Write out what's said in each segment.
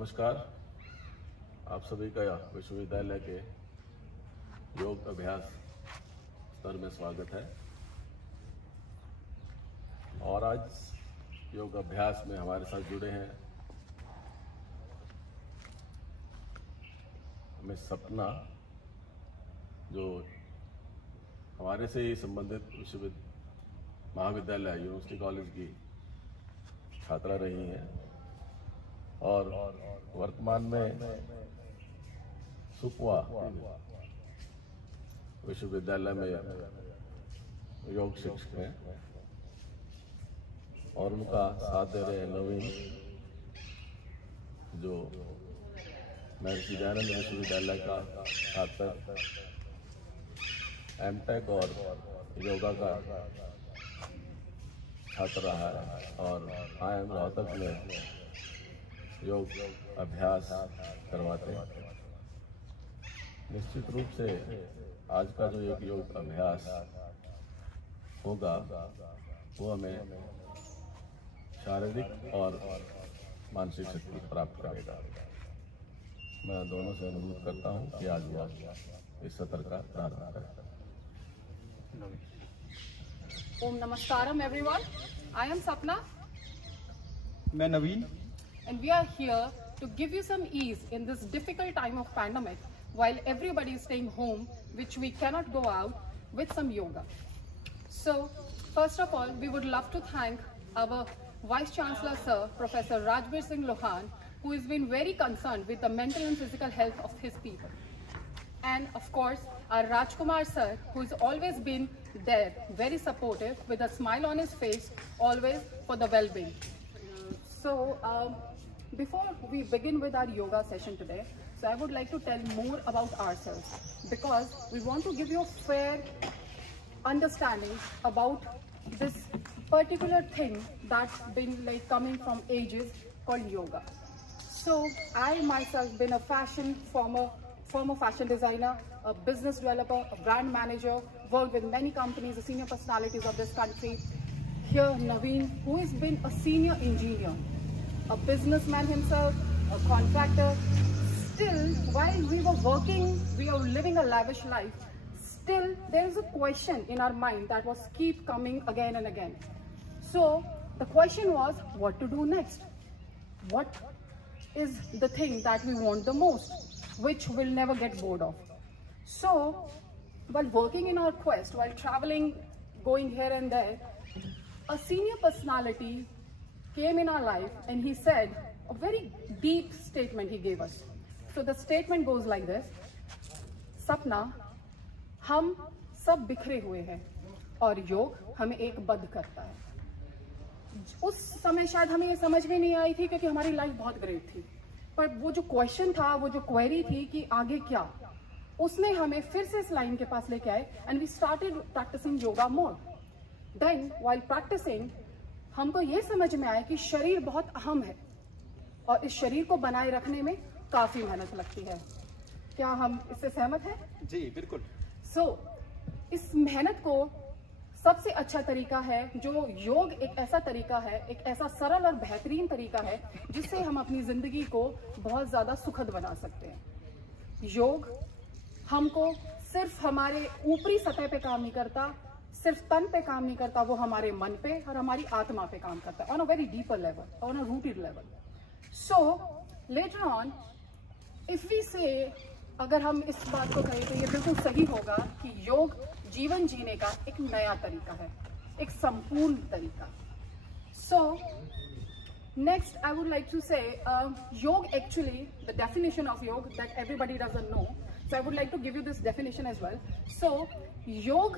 नमस्कार। आप सभी का विश्वविद्यालय के योग अभ्यास स्तर में स्वागत है। और आज योग अभ्यास में हमारे साथ जुड़े हैं हमें सपना, जो हमारे से ही संबंधित महाविद्यालय यूनिवर्सिटी कॉलेज की छात्रा रही हैं और वर्तमान में सुकवा विश्वविद्यालय में योग शिक्षक हैं और उनका साथ दे रहे हैं नवीन, जो महर्षि दयानंद विश्वविद्यालय का छात्र एमटेक और योगा का छात्र रहा है और IIM रोहतक में योग अभ्यास करवाते हैं। निश्चित रूप से आज का जो एक योग अभ्यास होगा वो हमें शारीरिक और मानसिक शक्ति प्राप्त करेगा। मैं दोनों से अनुरोध करता हूं कि आज वह इस सत्र का प्रारंभ करें। Om Namaskaram everyone. I am Sapna. मैं नवीन। And we are here to give you some ease in this difficult time of pandemic while everybody is staying home, which we cannot go out, with some yoga. So first of all, we would love to thank our Vice Chancellor Sir, Professor Rajbir Singh Lohan, who has been very concerned with the mental and physical health of his people. And of course, our Rajkumar Sir, who's always been there, very supportive, with a smile on his face, always for the well-being. So before we begin with our yoga session today, so I would like to tell more about ourselves, because we want to give you a fair understanding about this particular thing that's been like coming from ages called yoga. So I myself been a former fashion designer, a business developer, a brand manager, worked with many companies, the senior personalities of this country. Here Naveen, who has been a senior engineer, a businessman himself, a contractor. Still, while we were working, we were living a lavish life, still there is a question in our mind that was keep coming again and again. So the question was, what to do next? What is the thing that we want the most, which we'll never get bored of? So while working in our quest, while traveling, going here and there, a senior personality came in our life and he said a very deep statement he gave us. So the statement goes like this: सपना, हम सब बिखरे हुए हैं और योग हमें एक बद्ध करता है। उस समय शायद हमें ये समझ में नहीं आई थी क्योंकि हमारी लाइफ बहुत ग्रेट थी, पर वो जो क्वेश्चन था, वो जो क्वेरी थी कि आगे क्या, उसने हमें फिर से इस लाइन के पास लेके आए and we started practising yoga more. Then while practising हमको ये समझ में आया कि शरीर बहुत अहम है और इस शरीर को बनाए रखने में काफी मेहनत लगती है। क्या हम इससे सहमत हैं? जी बिल्कुल। सो इस मेहनत को सबसे अच्छा तरीका है, जो योग एक ऐसा तरीका है, एक ऐसा सरल और बेहतरीन तरीका है जिससे हम अपनी जिंदगी को बहुत ज्यादा सुखद बना सकते हैं। योग हमको सिर्फ हमारे ऊपरी सतह पे काम नहीं करता, सिर्फ तन पे काम नहीं करता, वो हमारे मन पे और हमारी आत्मा पे काम करता है, on a very deeper level, on a rooted level. So later on if we say, अगर हम इस बात को कहें तो ये बिल्कुल सही होगा कि योग जीवन जीने का एक नया तरीका है, एक संपूर्ण तरीका। So next I would like to say yog, actually the definition of yog that everybody doesn't know, so I would like to give you this definition as well. So yog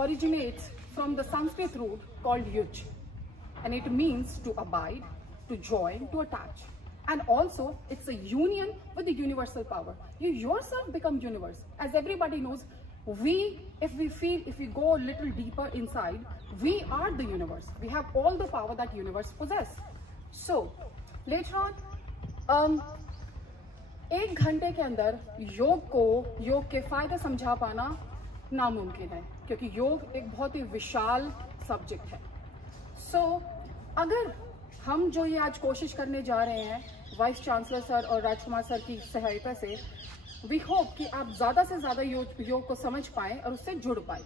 originates from the Sanskrit root called yuj, and it means to abide, to join, to attach, and also it's a union with the universal power. You yourself become universe. As everybody knows, if we go a little deeper inside, we are the universe. We have all the power that universe possess. So later on, 1 घंटे के अंदर योग के फायदे समझा पाना नामुमकिन है, क्योंकि योग एक बहुत ही विशाल सब्जेक्ट है। सो अगर हम जो ये आज कोशिश करने जा रहे हैं वाइस चांसलर सर और राजकुमार सर की सहायता से, वी होप कि आप ज़्यादा से ज़्यादा योग को समझ पाएँ और उससे जुड़ पाएँ।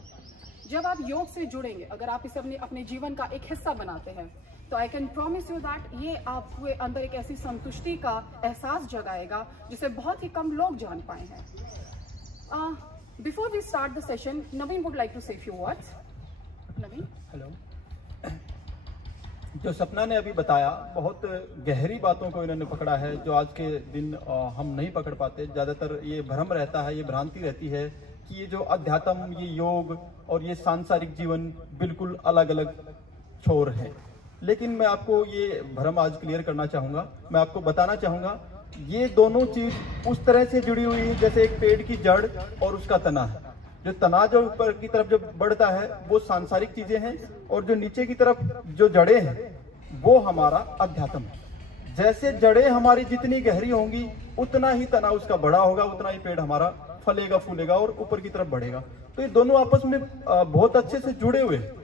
जब आप योग से जुड़ेंगे, अगर आप इसे अपने जीवन का एक हिस्सा बनाते हैं, तो I can promise you that ये आपके अंदर एक ऐसी संतुष्टि का एहसास जगाएगा जिसे बहुत ही कम लोग जान पाए हैं। Before we start the session, Naveen would like to say few words. Naveen. Hello. जो सपना ने अभी बताया, बहुत गहरी बातों को इन्होंने पकड़ा है जो आज के दिन हम नहीं पकड़ पाते। ज़्यादातर ये भ्रम रहता है, ये भ्रांति रहती है कि ये जो अध्यात्म, ये योग और ये सांसारिक जीवन बिल्कुल अलग अलग छोर हैं। लेकिन मैं आपको ये भ्रम आज क्लियर करना चाहूँगा। मैं आपको बताना चाहूँगा ये दोनों चीज़ उस तरह से जुड़ी हुई है जैसे एक पेड़ की जड़ और उसका तना है। जो तना जो ऊपर की तरफ जो बढ़ता है वो सांसारिक चीजें हैं, और जो नीचे की तरफ जो जड़ें हैं वो हमारा अध्यात्म है। जैसे जड़ें हमारी जितनी गहरी होंगी उतना ही तना उसका बड़ा होगा, उतना ही पेड़ हमारा फलेगा फूलेगा और ऊपर की तरफ बढ़ेगा। तो ये दोनों आपस में बहुत अच्छे से जुड़े हुए हैं।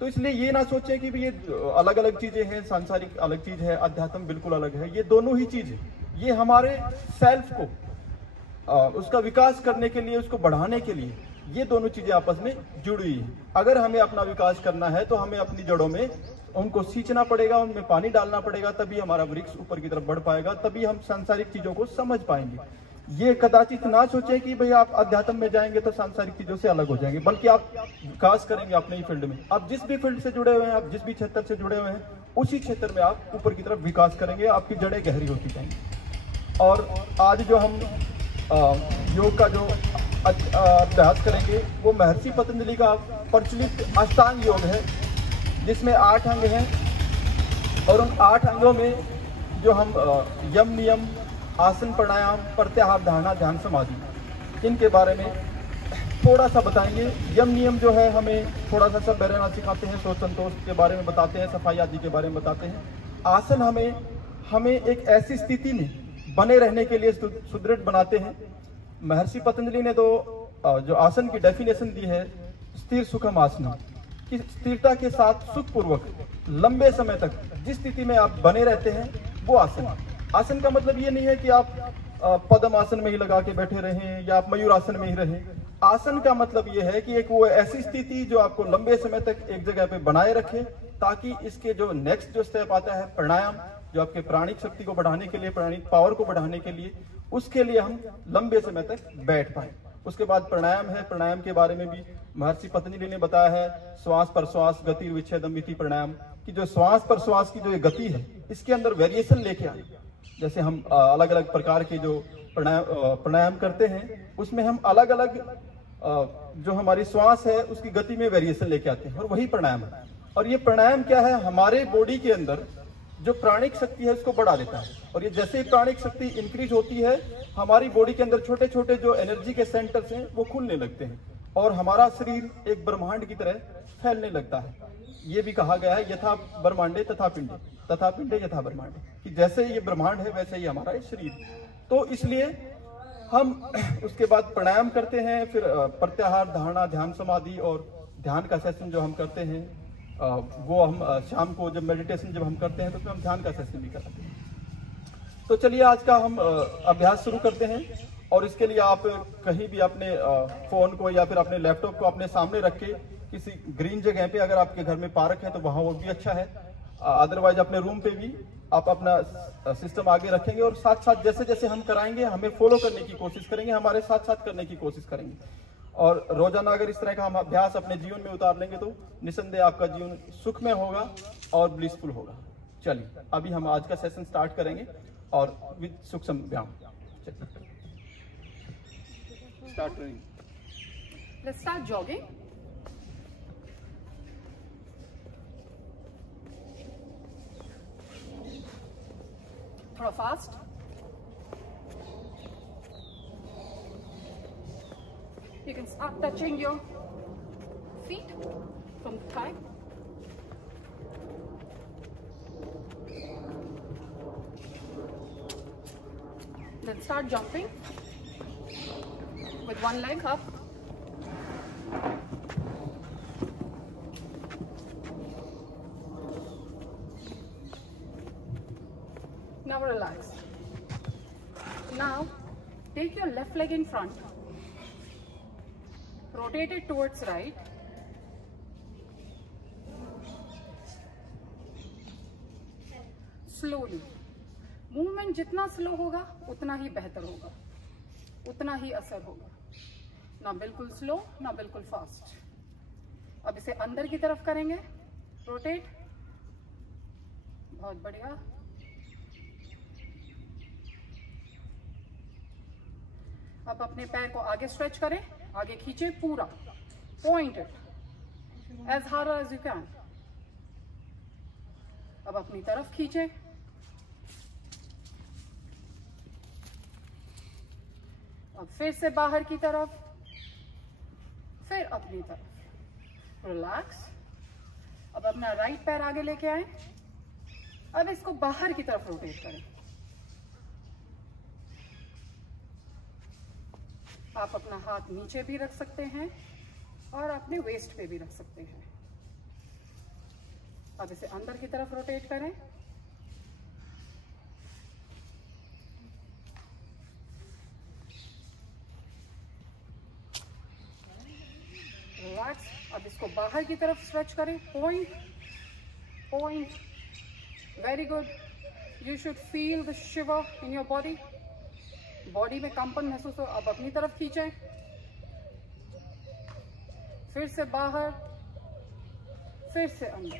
तो इसलिए ये ना सोचें कि ये अलग अलग चीजें हैं, सांसारिक अलग चीज है, अध्यात्म बिल्कुल अलग है। ये दोनों ही चीज है। ये हमारे सेल्फ को उसका विकास करने के लिए, उसको बढ़ाने के लिए ये दोनों चीजें आपस में जुड़ी हुई हैं। अगर हमें अपना विकास करना है तो हमें अपनी जड़ों में उनको सींचना पड़ेगा, उनमें पानी डालना पड़ेगा, तभी हमारा वृक्ष ऊपर की तरफ बढ़ पाएगा, तभी हम सांसारिक चीजों को समझ पाएंगे। ये कदाचित ना सोचें कि भाई आप अध्यात्म में जाएंगे तो सांसारिक चीजों से अलग हो जाएंगे, बल्कि आप विकास करेंगे अपने ही फील्ड में। आप जिस भी फील्ड से जुड़े हुए हैं, आप जिस भी क्षेत्र से जुड़े हुए हैं, उसी क्षेत्र में आप ऊपर की तरफ विकास करेंगे, आपकी जड़ें गहरी होती जाएंगी। और आज जो हम योग का जो अभ्यास करेंगे वो महर्षि पतंजलि का प्रचलित अष्टांग योग है, जिसमें 8 अंग हैं। और उन 8 अंगों में जो हम यम नियम, आसन, प्राणायाम, प्रत्याहार, धारणा, ध्यान, समाधि, इनके बारे में थोड़ा सा बताएंगे। यम नियम जो है हमें थोड़ा सा सब रहना सिखाते हैं, सोच संतोष के बारे में बताते हैं, सफाई आदि के बारे में बताते हैं। आसन हमें एक ऐसी स्थिति में बने रहने के लिए सुदृढ़ बनाते हैं। महर्षि पतंजलि ने तो जो आसन की डेफिनेशन दी है, स्थिर सुखम आसन, कि स्थिरता के साथ सुखपूर्वक लंबे समय तक जिस स्थिति में आप बने रहते हैं वो आसन है। आसन का मतलब ये नहीं है कि आप पद्म आसन में ही लगा के बैठे रहें या आप मयूर आसन में ही रहें। आसन का मतलब ये है कि एक वो ऐसी स्थिति जो आपको लंबे समय तक एक जगह पे बनाए रखे, ताकि इसके जो नेक्स्ट जो स्टेप आता है प्राणायाम, जो आपके प्राणिक शक्ति को बढ़ाने के लिए, प्राणिक पावर को बढ़ाने के लिए, उसके लिए हम लंबे समय तक बैठ पाए। उसके बाद प्राणायाम है। प्राणायाम के बारे में भी महर्षि पतंजलि ने बताया है, श्वास प्रश्वास गति विच्छेदम इति प्राणायाम, कि जो श्वास प्रश्वास की जो गति है इसके अंदर वेरिएशन लेके आए। जैसे हम अलग अलग प्रकार के जो प्राणायाम करते हैं उसमें हम अलग अलग जो हमारी श्वास है उसकी गति में वेरिएशन लेके आते हैं, और वही प्राणायाम है। और ये प्राणायाम क्या है, हमारे बॉडी के अंदर जो प्राणिक शक्ति है उसको बढ़ा देता है। और ये जैसे ही प्राणिक शक्ति इंक्रीज होती है, हमारी बॉडी के अंदर छोटे छोटे जो एनर्जी के सेंटर्स हैं वो खुलने लगते हैं, और हमारा शरीर एक ब्रह्मांड की तरह फैलने लगता है। ये भी कहा गया है, यथा ब्रह्मांडे तथा पिंडे, तथा पिंडे यथा ब्रह्मांडे, कि जैसे ये ब्रह्मांड है वैसे ही हमारा ये शरीर। तो इसलिए हम उसके बाद प्राणायाम करते हैं, फिर प्रत्याहार, धारणा, ध्यान, समाधि और ध्यान का सेशन जो हम करते हैं वो हम शाम को जब मेडिटेशन जब हम करते हैं तो उसमें हम ध्यान का सेशन भी कराते हैं। तो चलिए आज का हम अभ्यास शुरू करते हैं। और इसके लिए आप कहीं भी अपने फोन को या फिर अपने लैपटॉप को अपने सामने रख के किसी ग्रीन जगह पे, अगर आपके घर में पार्क है तो वहां वो भी अच्छा है, अदरवाइज अपने रूम पे भी आप अपना सिस्टम आगे रखेंगे, और साथ साथ जैसे जैसे हम कराएंगे हमें फॉलो करने की कोशिश करेंगे, हमारे साथ साथ करने की कोशिश करेंगे। और रोजाना अगर इस तरह का हम अभ्यास अपने जीवन में उतार लेंगे तो निसंदेह आपका जीवन सुखमय होगा और ब्लिसफुल होगा। चलिए अभी हम आज का सेशन स्टार्ट करेंगे और विद सूक्ष्म व्यायाम स्टार्ट करेंगे। Let's start jogging. थोड़ा fast. You can start touching your feet from the thigh. Then start jumping with one leg up. Now relax. Now take your left leg in front, rotate it towards right, slowly. Movement जितना slow होगा उतना ही बेहतर होगा, उतना ही असर होगा, ना बिल्कुल स्लो ना बिल्कुल फास्ट। अब इसे अंदर की तरफ करेंगे, रोटेट, बहुत बढ़िया। अब अपने पैर को आगे स्ट्रेच करें, आगे खींचे पूरा, point it as hard as you can. अब अपनी तरफ खींचे, अब फिर से बाहर की तरफ, फिर अपनी तरफ, रिलैक्स। अब अपना राइट पैर आगे लेके आए, अब इसको बाहर की तरफ रोटेट करें। आप अपना हाथ नीचे भी रख सकते हैं और अपने वेस्ट पे भी रख सकते हैं। अब इसे अंदर की तरफ रोटेट करें, रिलैक्स। अब इसको बाहर की तरफ स्ट्रेच करें, point, point, very good. You should feel the shiver in your body, body में कंपन महसूस हो। अब अपनी तरफ खींचें, फिर से बाहर, फिर से अंदर।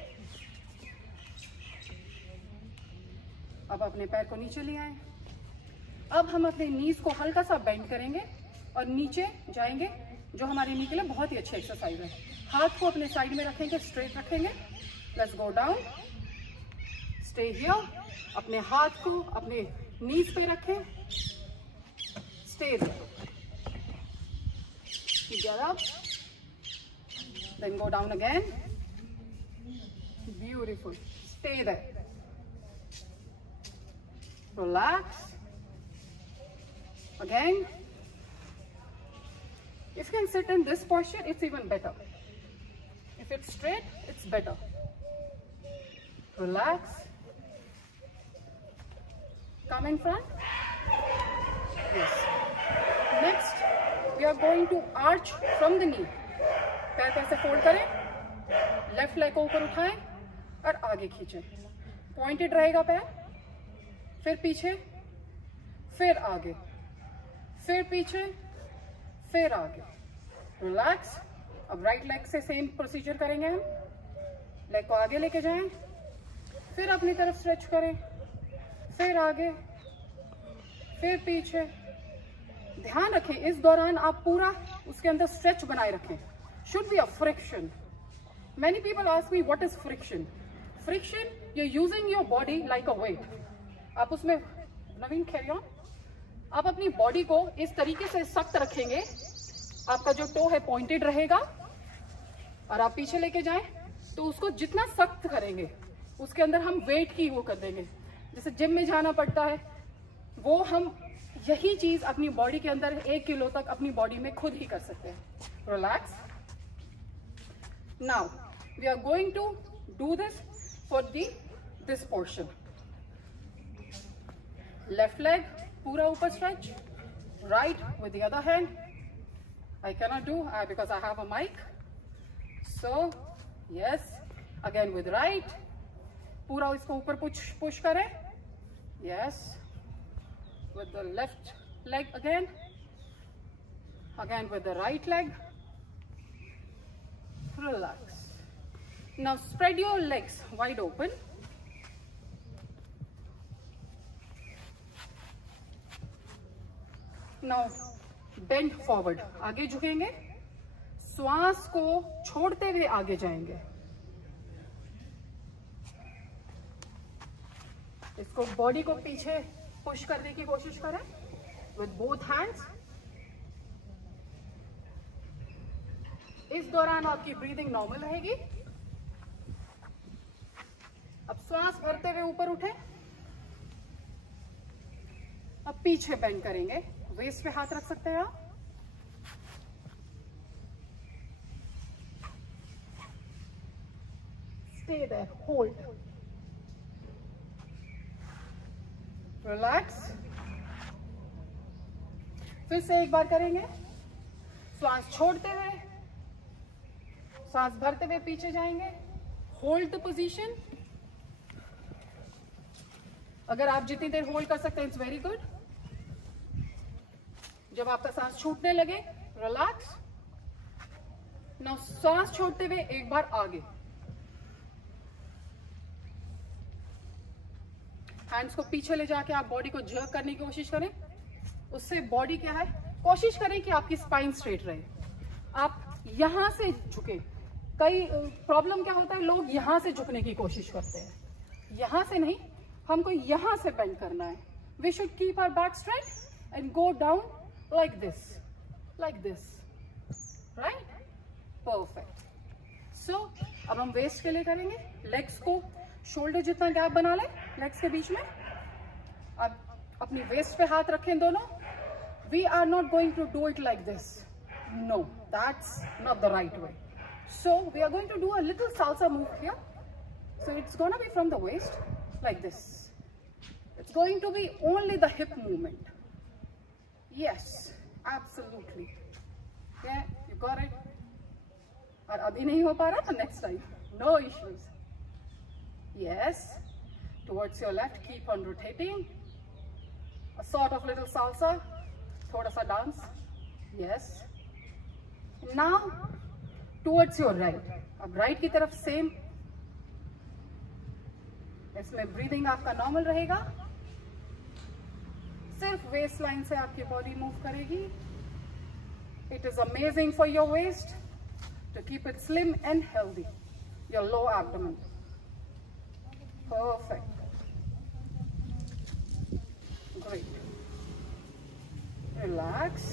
अब अपने पैर को नीचे ले आए। अब हम अपने नीज को हल्का सा बेंड करेंगे और नीचे जाएंगे, जो हमारे नी के लिए बहुत ही अच्छी एक्सरसाइज है। हाथ को अपने साइड में रखेंगे, स्ट्रेट रखेंगे। Let's go down, stay here. अपने हाथ को अपने नीज पे रखें, stay there. Get up, then go down again. Beautiful. Stay there. Relax. Again. If you can sit in this posture, it's even better. If it's straight, it's better. Relax. Come in front. Yes. Next, we are going to arch from the knee. पैर कैसे fold करें, left leg को ऊपर उठाएं और आगे खींचें। Pointed रहेगा पैर, फिर पीछे, फिर आगे, फिर पीछे, फिर आगे। रिलैक्स। अब राइट लेग से सेम प्रोसीजर करेंगे हम। लेग को आगे लेके जाएं, फिर अपनी तरफ स्ट्रेच करें, फिर आगे, फिर पीछे। ध्यान रखें इस दौरान आप पूरा उसके अंदर स्ट्रेच बनाए रखें। Should be a friction. Many people ask me what is friction? Friction, you're using your body like a weight. आप उसमें, नवीन carry on, आप अपनी बॉडी को इस तरीके से सख्त रखेंगे, आपका जो टो है पॉइंटेड रहेगा और आप पीछे लेके जाएं तो उसको जितना सख्त करेंगे उसके अंदर हम वेट की वो कर देंगे। जैसे जिम में जाना पड़ता है, वो हम यही चीज अपनी बॉडी के अंदर 1 किलो तक अपनी बॉडी में खुद ही कर सकते हैं। Relax. Now we are going to do this for this portion. Left leg पूरा ऊपर stretch, right with the other hand. I cannot do because I have a mic. So yes, again with right, पूरा इसको ऊपर push करें. Yes, with the left leg again with the right leg. Relax. Now spread your legs wide open. Now bend forward, आगे झुकेंगे, श्वास को छोड़ते हुए आगे जाएंगे। इसको बॉडी को पीछे पुश करने की कोशिश करें विद बोथ हैंड्स। इस दौरान आपकी ब्रीदिंग नॉर्मल रहेगी। अब श्वास भरते हुए ऊपर उठे, अब पीछे बेंड करेंगे, वेस्ट पे हाथ रख सकते हैं आप। Stay there, hold. रिलैक्स। फिर से एक बार करेंगे, श्वास छोड़ते हुए, सांस भरते हुए पीछे जाएंगे, होल्ड द पोजीशन। अगर आप जितनी देर होल्ड कर सकते हैं इट्स वेरी गुड। जब आपका सांस छूटने लगे रिलैक्स। नाउ सांस छोड़ते हुए एक बार आगे, हैंड्स को पीछे ले जाके आप बॉडी को जर्क करने की कोशिश करें। उससे बॉडी क्या है, कोशिश करें कि आपकी स्पाइन स्ट्रेट रहे, आप यहां से झुके। कई प्रॉब्लम क्या होता है, लोग यहां से झुकने की कोशिश करते हैं, यहां से नहीं, हमको यहां से बेंड करना है। We should keep our back straight and go down like this, right, perfect. So अब हम वेस्ट के लिए करेंगे, लेग्स को शोल्डर जितना गैप बना ले लेग्स के बीच में। अब अपनी वेस्ट पे हाथ रखें दोनों। We are not going to do it like this, no, that's not the right way. So we are going to do a little salsa move here. So it's going to be from the waist like this. It's going to be only the hip movement. Yes, absolutely. Yeah, you got it. और अभी नहीं हो पा रहा तो next time, no issues. Yes, towards your left, keep on rotating. A sort of little salsa, थोड़ा सा dance. Yes. Now towards your right. अब राइट की तरफ सेम, इसमें ब्रीदिंग आपका नॉर्मल रहेगा, सिर्फ वेस्ट लाइन से आपकी बॉडी मूव करेगी। It is amazing for your waist to keep it slim and healthy, your low abdomen, perfect, great, relax.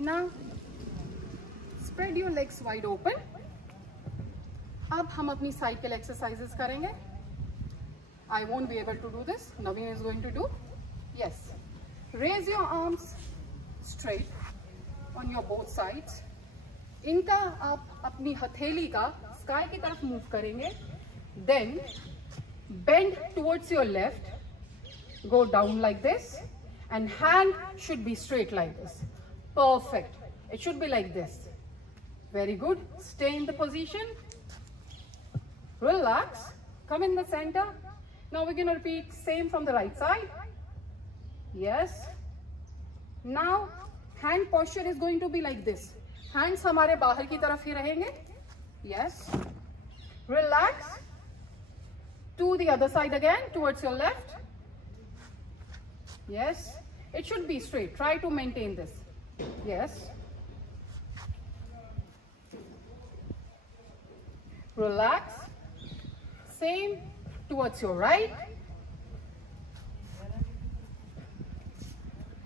Now spread your legs wide open. अब हम अपनी साइकिल एक्सरसाइजेस करेंगे। I won't be able to do this. Naveen is going to do. Yes. Raise your arms straight on your both sides. इनका आप अपनी हथेली का sky की तरफ मूव करेंगे. Then bend towards your left. Go down like this. And hand should be straight like this. Perfect. It should be like this. Very good. Stay in the position. Relax. Come in the center. Now we're going to repeat same from the right side. Yes. Now hand posture is going to be like this. Hands हमारे बाहर की तरफ ही रहेंगे. Yes. Relax. To the other side again, towards your left. Yes. It should be straight. Try to maintain this. Yes. Relax. Same towards your right.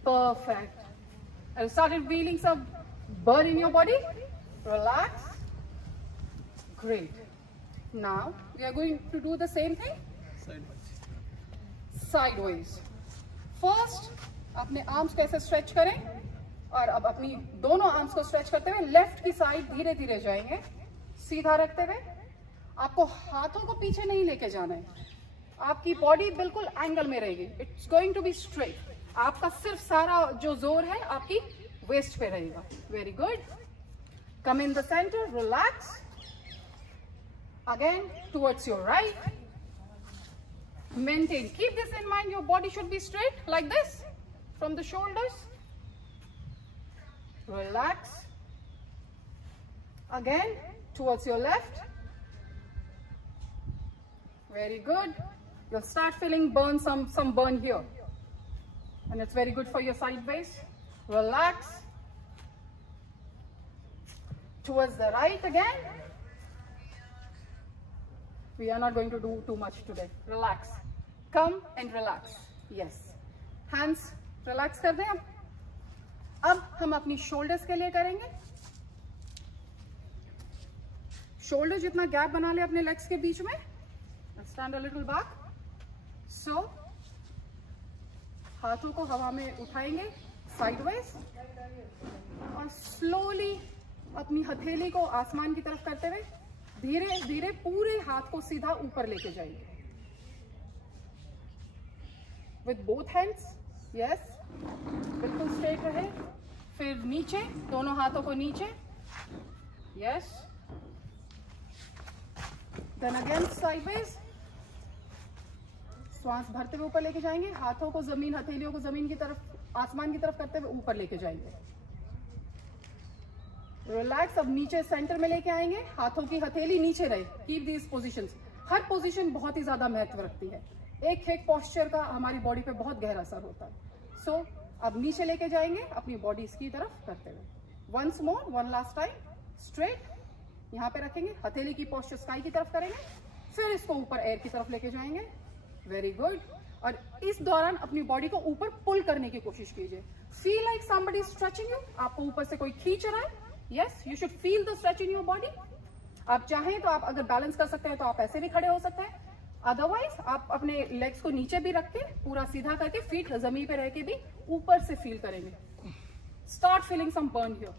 Perfect. And started feeling some burn in your body. Relax. Great. Now we are going to do the same thing. Sideways. First, अपने arms कैसे stretch करें, और अब अपनी दोनों arms को stretch करते हुए लेफ्ट की साइड धीरे धीरे जाएंगे, सीधा रखते हुए। आपको हाथों को पीछे नहीं लेके जाना है, आपकी बॉडी बिल्कुल एंगल में रहेगी। It's going to be straight. आपका सिर्फ सारा जो जोर है आपकी वेस्ट पे रहेगा। Very good. Come in the centre, relax. Again towards your right. Maintain. Keep this in mind. Your body should be straight like this from the shoulders. Relax. Again towards your left. Very good. You'll start feeling burn, some burn here, and it's very good for your side base. Relax. Towards the right again. We are not going to do too much today. Relax. Come and relax. Yes. Hands relax कर दें। अब हम अपनी shoulders के लिए करेंगे। Shoulder जितना gap बना ले अपने legs के बीच में। Let's stand a little back. So, हाथों को हवा में उठाएंगे sideways और slowly अपनी हथेली को आसमान की तरफ करते हुए धीरे धीरे पूरे हाथ को सीधा ऊपर लेके जाइए। with both hands. Yes, बिल्कुल straight रहे. फिर नीचे, दोनों हाथों को नीचे. Yes. Then again sideways. श्वास भरते हुए ऊपर लेके जाएंगे. हाथों को जमीन, हथेलियों को जमीन की तरफ, आसमान की तरफ करते हुए ऊपर लेके जाएंगे. रिलैक्स. अब नीचे सेंटर में लेके आएंगे. हाथों की हथेली नीचे रहे. Keep these positions. Her position बहुत ही ज्यादा महत्व रखती है. एक एक पोस्चर का हमारी बॉडी पे बहुत गहरा असर होता है. सो अब नीचे लेके जाएंगे अपनी बॉडी की तरफ करते हुए. Once more, one last time. Straight यहाँ पे रखेंगे. हथेली की पोस्चर स्काई की तरफ करेंगे. फिर इसको ऊपर एयर की तरफ लेके जाएंगे. Very good. और इस दौरान अपनी बॉडी को ऊपर पुल करने की कोशिश कीजिए. Feel like somebody stretching you. आपको ऊपर से कोई खींच रहा है. Yes, you should feel the stretch in your body. आप चाहें तो आप अगर बैलेंस कर सकते हैं तो आप ऐसे भी खड़े हो सकते हैं. अदरवाइज आप अपने लेग्स को नीचे भी रख के पूरा सीधा करके फीट जमीन पे रह के भी ऊपर से फील करेंगे. Start feeling some burn here.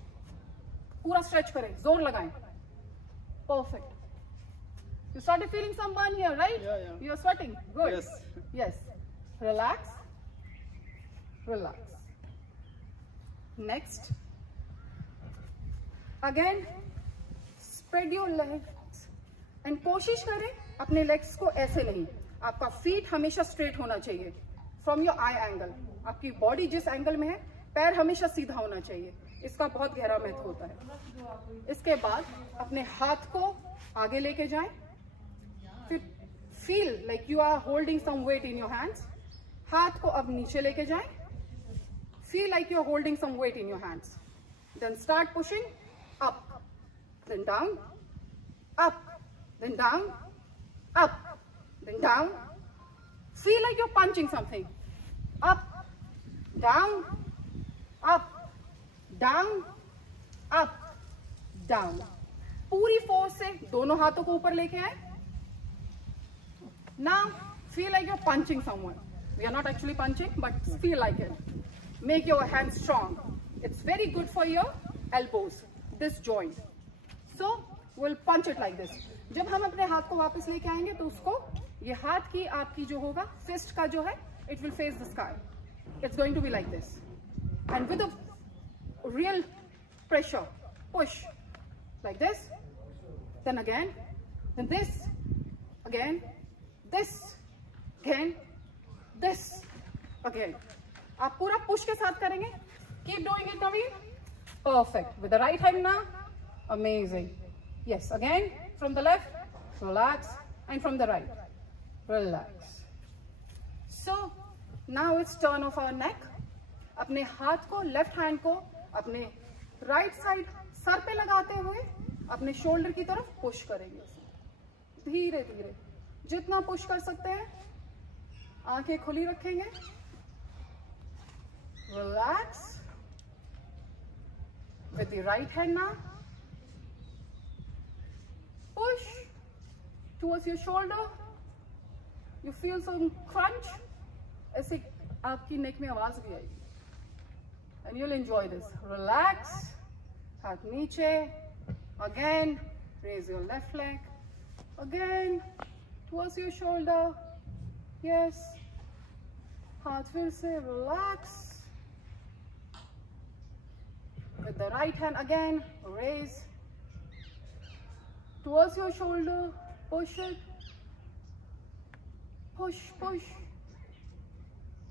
पूरा स्ट्रेच करें, जोर लगाएं. Perfect. You started feeling some burn here, right? Yeah. You're sweating. Good. Yes. Yes. Relax. Relax. Next. Again, spread your legs and कोशिश करें अपने legs को ऐसे नहीं. आपका feet हमेशा straight होना चाहिए. From your eye angle. आपकी body जिस angle में है, पैर हमेशा सीधा होना चाहिए. इसका बहुत गहरा महत्व होता है. इसके बाद अपने हाथ को आगे लेके जाएं. फिर feel like you are holding some weight in your hands. हाथ को अब नीचे लेके जाएं. Feel like you are holding some weight in your hands. Then start pushing up, then down, up, then down, up, then down. Feel like you're punching something. Up, down, up, down, up, down. पूरी force से दोनों हाथों को ऊपर लेके आए. Now feel like you're punching someone. We are not actually punching, but feel like it. Make your hands strong. It's very good for your elbows, this joint. So we'll punch it like this. जब हम अपने हाथ को वापस लेके आएंगे तो उसको, ये हाथ की आपकी जो होगा, fist का जो है, it will face the sky. It's going to be like this. And with a real pressure, push like this. Then again, then this, again, this, again, this, again. आप पूरा push के साथ करेंगे. Keep doing it, Naveen. Perfect. With the right hand now. Amazing. Yes, again, from the left, relax, and from the right, relax. So, now it's turn of our neck. अपने हाथ को, left hand को, अपने right side sir पे लगाते हुए, अपने shoulder की तरफ push करेंगे. धीरे धीरे, जितना push कर सकते हैं, आंखें खुली रखेंगे. Relax. With the right hand now, push towards your shoulder. You feel some crunch. ऐसे आपकी neck में आवाज भी आएगी. And you'll enjoy this. Relax. हाथ नीचे. Again, raise your left leg. Again, towards your shoulder. Yes. हाथ फिर से relax. With the right hand again, raise towards your shoulder, push it, push, push,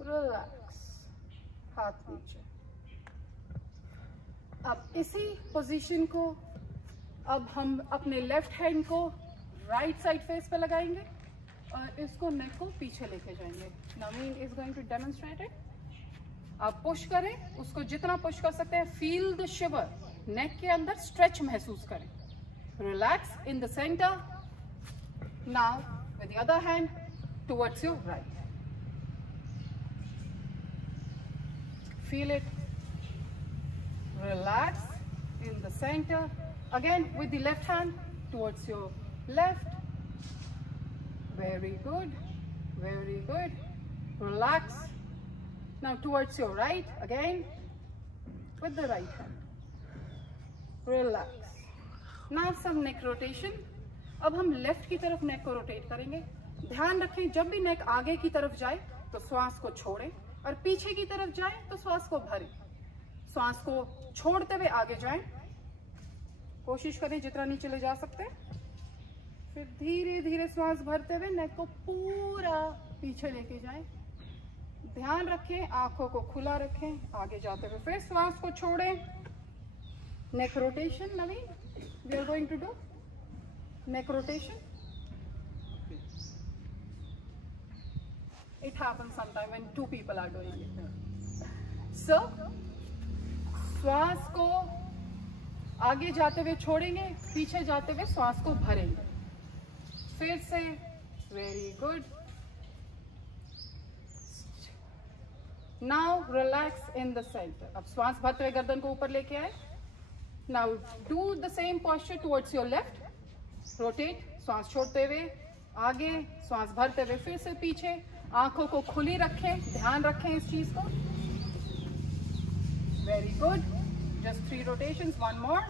relax, हाथ नीचे. अब इसी पोजीशन को अब हम अपने लेफ्ट हैंड को राइट साइड फेस पे लगाएंगे और इसको नेक को पीछे लेके जाएंगे. Naveen is going to demonstrate it. आप पुश करें, उसको जितना पुश कर सकते हैं. फील द शिवर. नेक के अंदर स्ट्रेच महसूस करें. Relax in the centre. Now with the other hand towards your right. Feel it. Relax in the centre. Again with the left hand towards your left. Very good, very good. Relax. Now towards your right again with the right hand. Relax. Now some neck rotation. अब हम left की तरफ नेक को rotate करेंगे. ध्यान रखें जब भी नेक आगे की तरफ जाए तो श्वास को छोड़े, और पीछे की तरफ जाए तो श्वास को भरे। श्वास को छोड़ते हुए आगे जाएं, कोशिश करें जितना नीचे ले जा सकते हैं। फिर धीरे धीरे श्वास भरते हुए नेक को पूरा पीछे लेके जाएं। ध्यान रखें, आंखों को खुला रखें, आगे जाते हुए फिर श्वास को छोड़ें। Neck rotation, Naveen, we are going to do neck rotation. It happens sometime when two people are doing it. So, श्वास को आगे जाते हुए छोड़ेंगे, पीछे जाते हुए श्वास को भरेंगे। फिर से, very good. Now relax in the centre. अब श्वास भरते हुए गर्दन को ऊपर लेके आए। Now do the same posture towards your left. Rotate, श्वास छोड़ते हुए आगे, श्वास भरते हुए फिर से पीछे। आंखों को खुली रखें, ध्यान रखें इस चीज को। Very good. जस्ट 3 रोटेशंस, 1 मोर।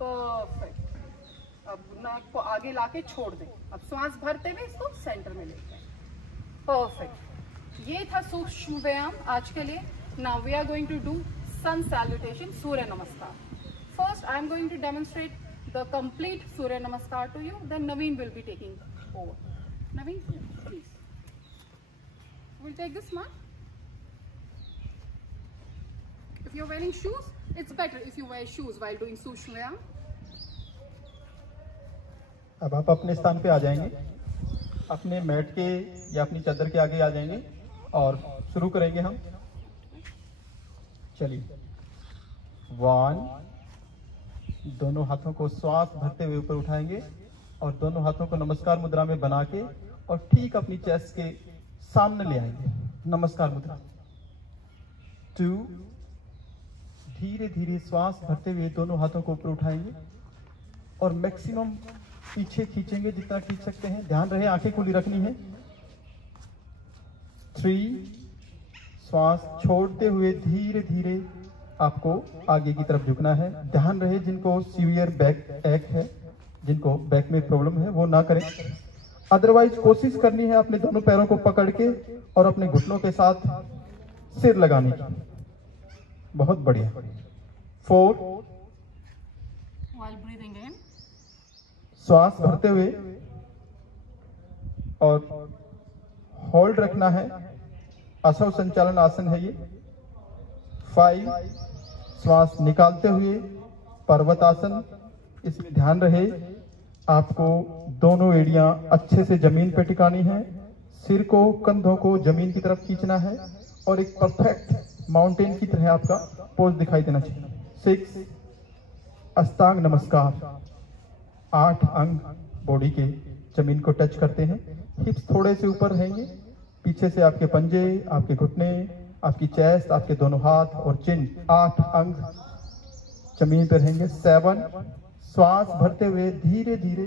परफेक्ट। अब नाक को आगे लाके छोड़ दें। अब श्वास भरते हुए इसको सेंटर में लेते हैं। परफेक्ट। ये था सूक्ष्म व्यायाम आज के लिए। Now we are going to do sun salutation, surya namaskar. First I am going to demonstrate the complete surya namaskar to you, then Naveen will be taking over. Naveen, please. We'll take this mat. If you're wearing shoes, it's better if you wear shoes while doing Sushma Vyayam. अब आप अपने स्थान पे आ जाएंगे, अपने mat के या अपनी चादर के आगे आ जाएंगे और शुरू करेंगे हम। चलिए, 1, दोनों हाथों को श्वास भरते हुए ऊपर उठाएंगे और दोनों हाथों को नमस्कार मुद्रा में बना के और ठीक अपनी चेस्ट के सामने ले आएंगे, नमस्कार मुद्रा। 2, धीरे धीरे श्वास भरते हुए दोनों हाथों को ऊपर उठाएंगे और मैक्सिमम पीछे खींचेंगे जितना खींच सकते हैं। ध्यान रहे आंखें खुली रखनी है। 3, श्वास छोड़ते हुए धीरे धीरे आपको आगे की तरफ झुकना है। ध्यान रहे जिनको सीवियर बैक एक है, जिनको बैक में प्रॉब्लम है, वो ना करें। अदरवाइज कोशिश करनी है अपने दोनों पैरों को पकड़ के और अपने घुटनों के साथ सिर लगाने की। बहुत बढ़िया। 4, While breathing in, श्वास भरते हुए और होल्ड रखना है। असव संचालन आसन है ये। 5, श्वास निकालते हुए पर्वतासन। इसमें ध्यान रहे आपको दोनों एड़ियां अच्छे से जमीन पे टिकानी है, सिर को कंधों को जमीन की तरफ खींचना है और एक परफेक्ट माउंटेन की तरह आपका पोज दिखाई देना चाहिए। 6, अष्टांग नमस्कार। 8 अंग बॉडी के जमीन को टच करते हैं। हिप्स थोड़े से ऊपर रहेंगे, पीछे से आपके पंजे, आपके घुटने, आपकी चेस्ट, आपके दोनों हाथ और चिन, 8 अंग जमीन पर रहेंगे। 7, श्वास भरते हुए धीरे धीरे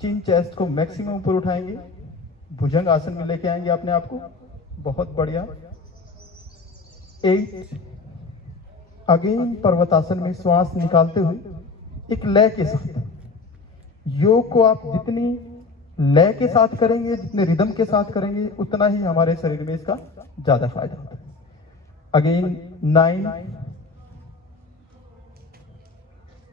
चिन चेस्ट को मैक्सिमम ऊपर उठाएंगे, भुजंग आसन में लेके आएंगे अपने आप को। बहुत बढ़िया। 8, अगेन पर्वतासन में श्वास निकालते हुए एक लय के साथ। योग को आप जितनी लय के साथ करेंगे, जितने रिदम के साथ करेंगे, उतना ही हमारे शरीर में इसका ज्यादा फायदा होता है। अगेन 9,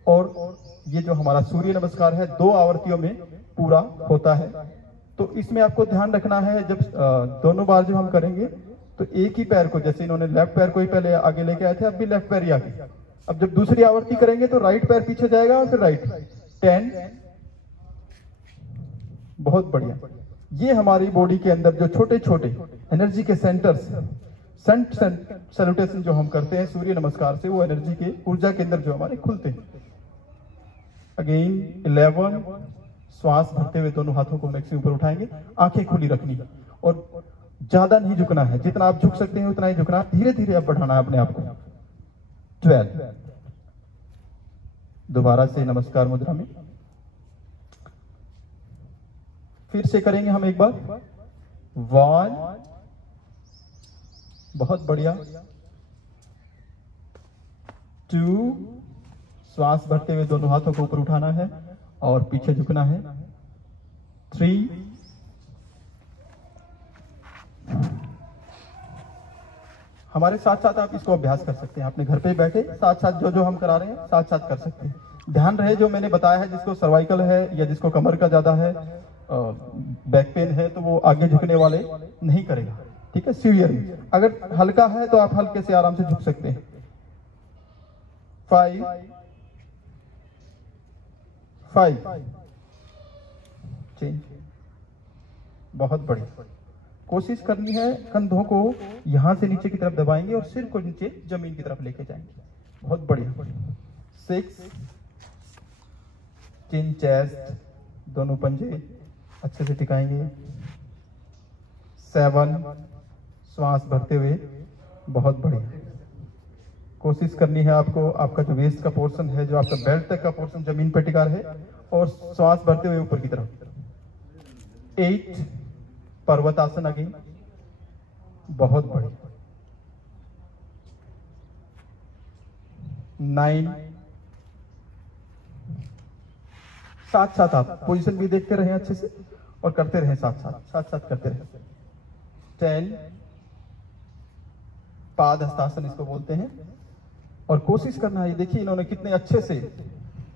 और ये जो हमारा सूर्य नमस्कार है 2 आवर्तियों में पूरा होता है। तो इसमें आपको ध्यान रखना है, जब दोनों बार जब हम करेंगे तो एक ही पैर को, जैसे इन्होंने लेफ्ट पैर को ही पहले आगे लेके आए थे, अब भी लेफ्ट पैर ही आगे। अब जब दूसरी आवर्ती करेंगे तो राइट पैर पीछे जाएगा और फिर राइट। 10, बहुत बढ़िया। ये हमारी बॉडी के अंदर जो छोटे छोटे एनर्जी के सेंटर्स, सैल्यूटेशन जो हम करते हैं सूर्य नमस्कार से, वो एनर्जी के ऊर्जा के अंदर जो हमारे खुलते हैं। अगेन 11, श्वास भरते हुए दोनों हाथों को मैक्सिमम ऊपर उठाएंगे, आंखें खुली रखनी है और ज्यादा नहीं झुकना है। जितना आप झुक सकते हैं उतना ही झुकना, धीरे धीरे आप बढ़ाना है अपने आप को। 12, दोबारा से नमस्कार मुद्रा में फिर से करेंगे हम एक बार। 1, बहुत बढ़िया। 2, श्वास भरते हुए दोनों हाथों को ऊपर उठाना है और पीछे झुकना है। 3, हमारे साथ साथ आप इसको अभ्यास कर सकते हैं, अपने घर पे बैठे साथ साथ जो हम करा रहे हैं साथ साथ कर सकते हैं। ध्यान रहे जो मैंने बताया है, जिसको सर्वाइकल है या जिसको कमर का ज्यादा है, बैक पेन है, तो वो आगे झुकने वाले नहीं करेगा, ठीक है। सीवियर अगर हल्का है तो आप हल्के से आराम से झुक सकते हैं। 5 चेंज, बहुत बढ़िया। कोशिश करनी है कंधों को यहां से नीचे की तरफ दबाएंगे और सिर को नीचे जमीन की तरफ लेके जाएंगे, बहुत बढ़िया। 6 चिन चेस्ट, दोनों पंजे अच्छे से टिकाएंगे। 7 श्वास भरते हुए, बहुत बढ़िया। कोशिश करनी है आपको, आपका जो वेस्ट का पोर्शन है, जो आपका बेल्ट तक का पोर्शन जमीन पर टिका रहे और श्वास भरते हुए ऊपर की तरफ। 8 पर्वतासन अगेन, बहुत बढ़िया। 9 साथ साथ आप पोजीशन भी देखते रहे अच्छे से और करते रहे, साथ साथ करते रहे। 10 पाद हस्तासन इसको बोलते हैं, और कोशिश करना है, देखिए इन्होंने कितने अच्छे से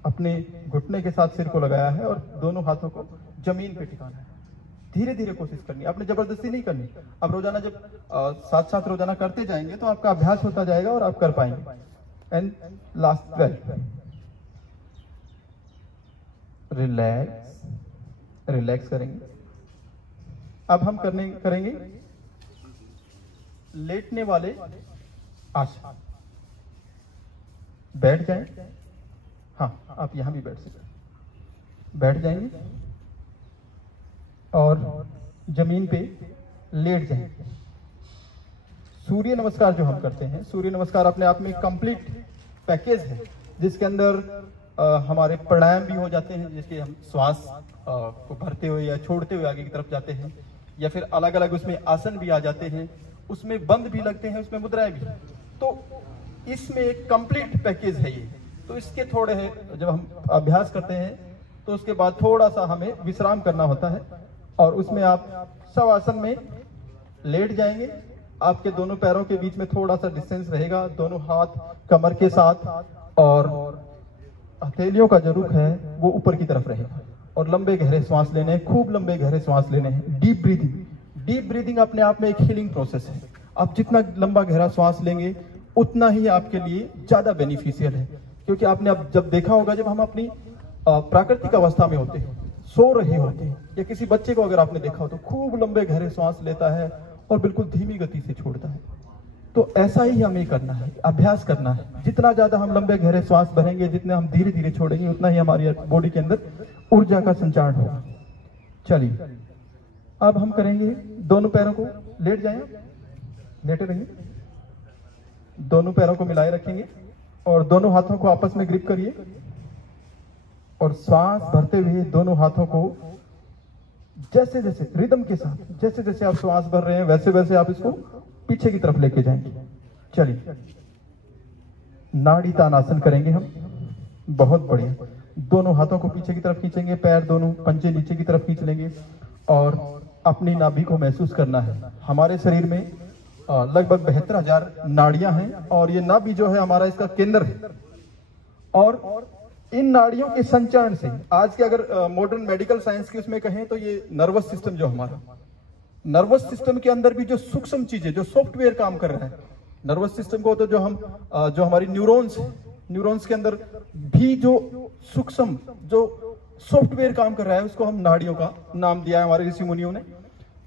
अपने घुटने के साथ सिर को लगाया है और दोनों हाथों को जमीन पे टिकाना है। धीरे धीरे कोशिश करनी, आपने जबरदस्ती नहीं करनी। अब रोजाना जब साथ साथ रोजाना करते जाएंगे तो आपका अभ्यास होता जाएगा और आप कर पाएंगे। एंड लास्ट 12 रिलैक्स करेंगे। अब हम करेंगे लेटने वाले आसन। बैठ जाएं, हाँ आप यहां भी बैठ सकते, बैठ जाएंगे और जमीन पे लेट जाएंगे। सूर्य नमस्कार जो हम करते हैं, सूर्य नमस्कार अपने आप में कंप्लीट पैकेज है, जिसके अंदर हमारे प्राणायाम भी हो जाते हैं, जिसके हम श्वास को भरते हुए या छोड़ते हुए आगे की तरफ जाते हैं, या फिर अलग अलग उसमें आसन भी आ जाते हैं, उसमें बंद भी लगते हैं, उसमें मुद्राएं भी। तो इसमें एक कंप्लीट पैकेज है ये। तो इसके थोड़े जब हम अभ्यास करते हैं तो उसके बाद थोड़ा सा हमें विश्राम करना होता है, और उसमें आप शवासन में लेट जाएंगे। आपके दोनों पैरों के बीच में थोड़ा सा डिस्टेंस रहेगा, दोनों हाथ कमर के साथ, और हथेलियों का जो रुख है वो ऊपर की तरफ रहेगा, और लंबे गहरे सांस लेने हैं, खूब लंबे गहरे सांस लेने हैं। डीप ब्रीदिंग अपने आप में एक हीलिंग प्रोसेस है। आप जितना लंबा गहरा सांस लेंगे उतना ही आपके लिए ज्यादा बेनिफिशियल है, क्योंकि आपने अब जब देखा होगा, जब हम अपनी प्राकृतिक अवस्था में होते हैं, सो रहे होते हैं, या किसी बच्चे को अगर आपने देखा हो तो खूब लंबे गहरे सांस लेता है और बिल्कुल धीमी गति से छोड़ता है। तो ऐसा ही हमें करना है, अभ्यास करना है। जितना ज्यादा हम लंबे गहरे सांस भरेंगे, जितने हम धीरे धीरे छोड़ेंगे, उतना ही हमारी बॉडी के अंदर ऊर्जा का संचार होगा। चलिए अब हम करेंगे, दोनों पैरों को लेट जाएं, लेटे रहिए, दोनों पैरों को मिलाए रखेंगे और दोनों हाथों को आपस में ग्रिप करिए, और श्वास भरते हुए दोनों हाथों को जैसे जैसे रिदम के साथ, जैसे जैसे आप श्वास भर रहे हैं वैसे वैसे आप इसको पीछे की तरफ लेके जाएंगे। चलिए नाड़ी तानासन करेंगे हम, बहुत बढ़िया। दोनों हाथों को पीछे की तरफ खींचेंगे, पैर दोनों पंजे नीचे की तरफ खींच लेंगे, और अपनी नाभि को महसूस करना है। हमारे शरीर में लगभग 72,000 नाड़ियां हैं, और ये नाभि जो है हमारा इसका केंद्र है। और इन नाड़ियों के संचरण से, आज के अगर मॉडर्न मेडिकल साइंस की उसमें कहें तो ये नर्वस सिस्टम, जो हमारा नर्वस सिस्टम के अंदर भी जो सूक्ष्म चीजें, जो सॉफ्टवेयर काम कर रहे हैं नर्वस सिस्टम को, तो जो हमारी न्यूरॉन्स है, न्यूरॉन्स के अंदर भी जो सूक्ष्म जो सॉफ्टवेयर काम कर रहा है, उसको हम नाड़ियों का नाम दिया है हमारे ऋषि मुनियों ने।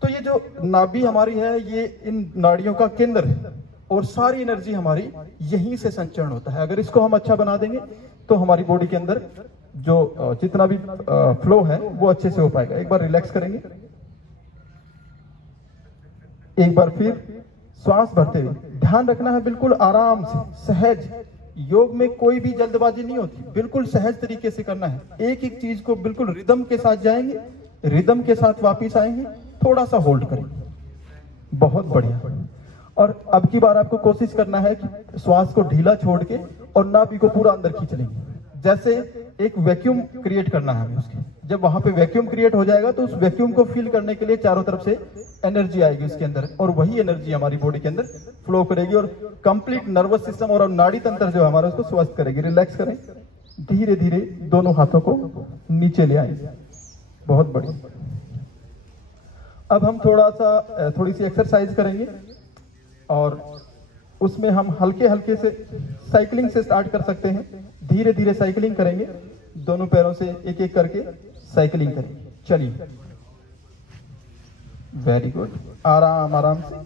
तो ये जो नाभि हमारी है, ये इन नाड़ियों का केंद्र है, और सारी एनर्जी हमारी यहीं से संचरण होता है। अगर इसको हम अच्छा बना देंगे तो हमारी बॉडी के अंदर जो जितना भी फ्लो है वो अच्छे से हो पाएगा। एक बार रिलैक्स करेंगे, एक बार फिर श्वास भरते हुए, ध्यान रखना है बिल्कुल आराम से, सहज। योग में कोई भी जल्दबाजी नहीं होती, बिल्कुल सहज तरीके से करना है। एक एक चीज को बिल्कुल रिदम के साथ जाएंगे, रिदम के साथ वापिस आएंगे, थोड़ा सा होल्ड करेंगे, बहुत बढ़िया। और अब की बार आपको कोशिश करना है कि श्वास को ढीला छोड़ के और नाभि को पूरा अंदर खींच लेंगे। जैसे एक वैक्यूम क्रिएट करना है हमें उसके। जब वहां पे वैक्यूम क्रिएट हो जाएगा तो उस वैक्यूम को फिल करने के लिए चारों तरफ से एनर्जी आएगी उसके अंदर, और वही एनर्जी हमारी बॉडी के अंदर फ्लो करेगी और कंप्लीट नर्वस सिस्टम और नाड़ी तंत्र जो हमारा उसको स्वस्थ करेगी। रिलैक्स करें, धीरे धीरे दोनों हाथों को नीचे ले आएंगे। बहुत बढ़िया। अब हम थोड़ी सी एक्सरसाइज करेंगे और उसमें हम हल्के हल्के से साइकिलिंग से स्टार्ट कर सकते हैं। धीरे धीरे साइकिलिंग करेंगे, दोनों पैरों से एक एक करके साइकिलिंग करेंगे। चलिए, वेरी गुड। आराम आराम से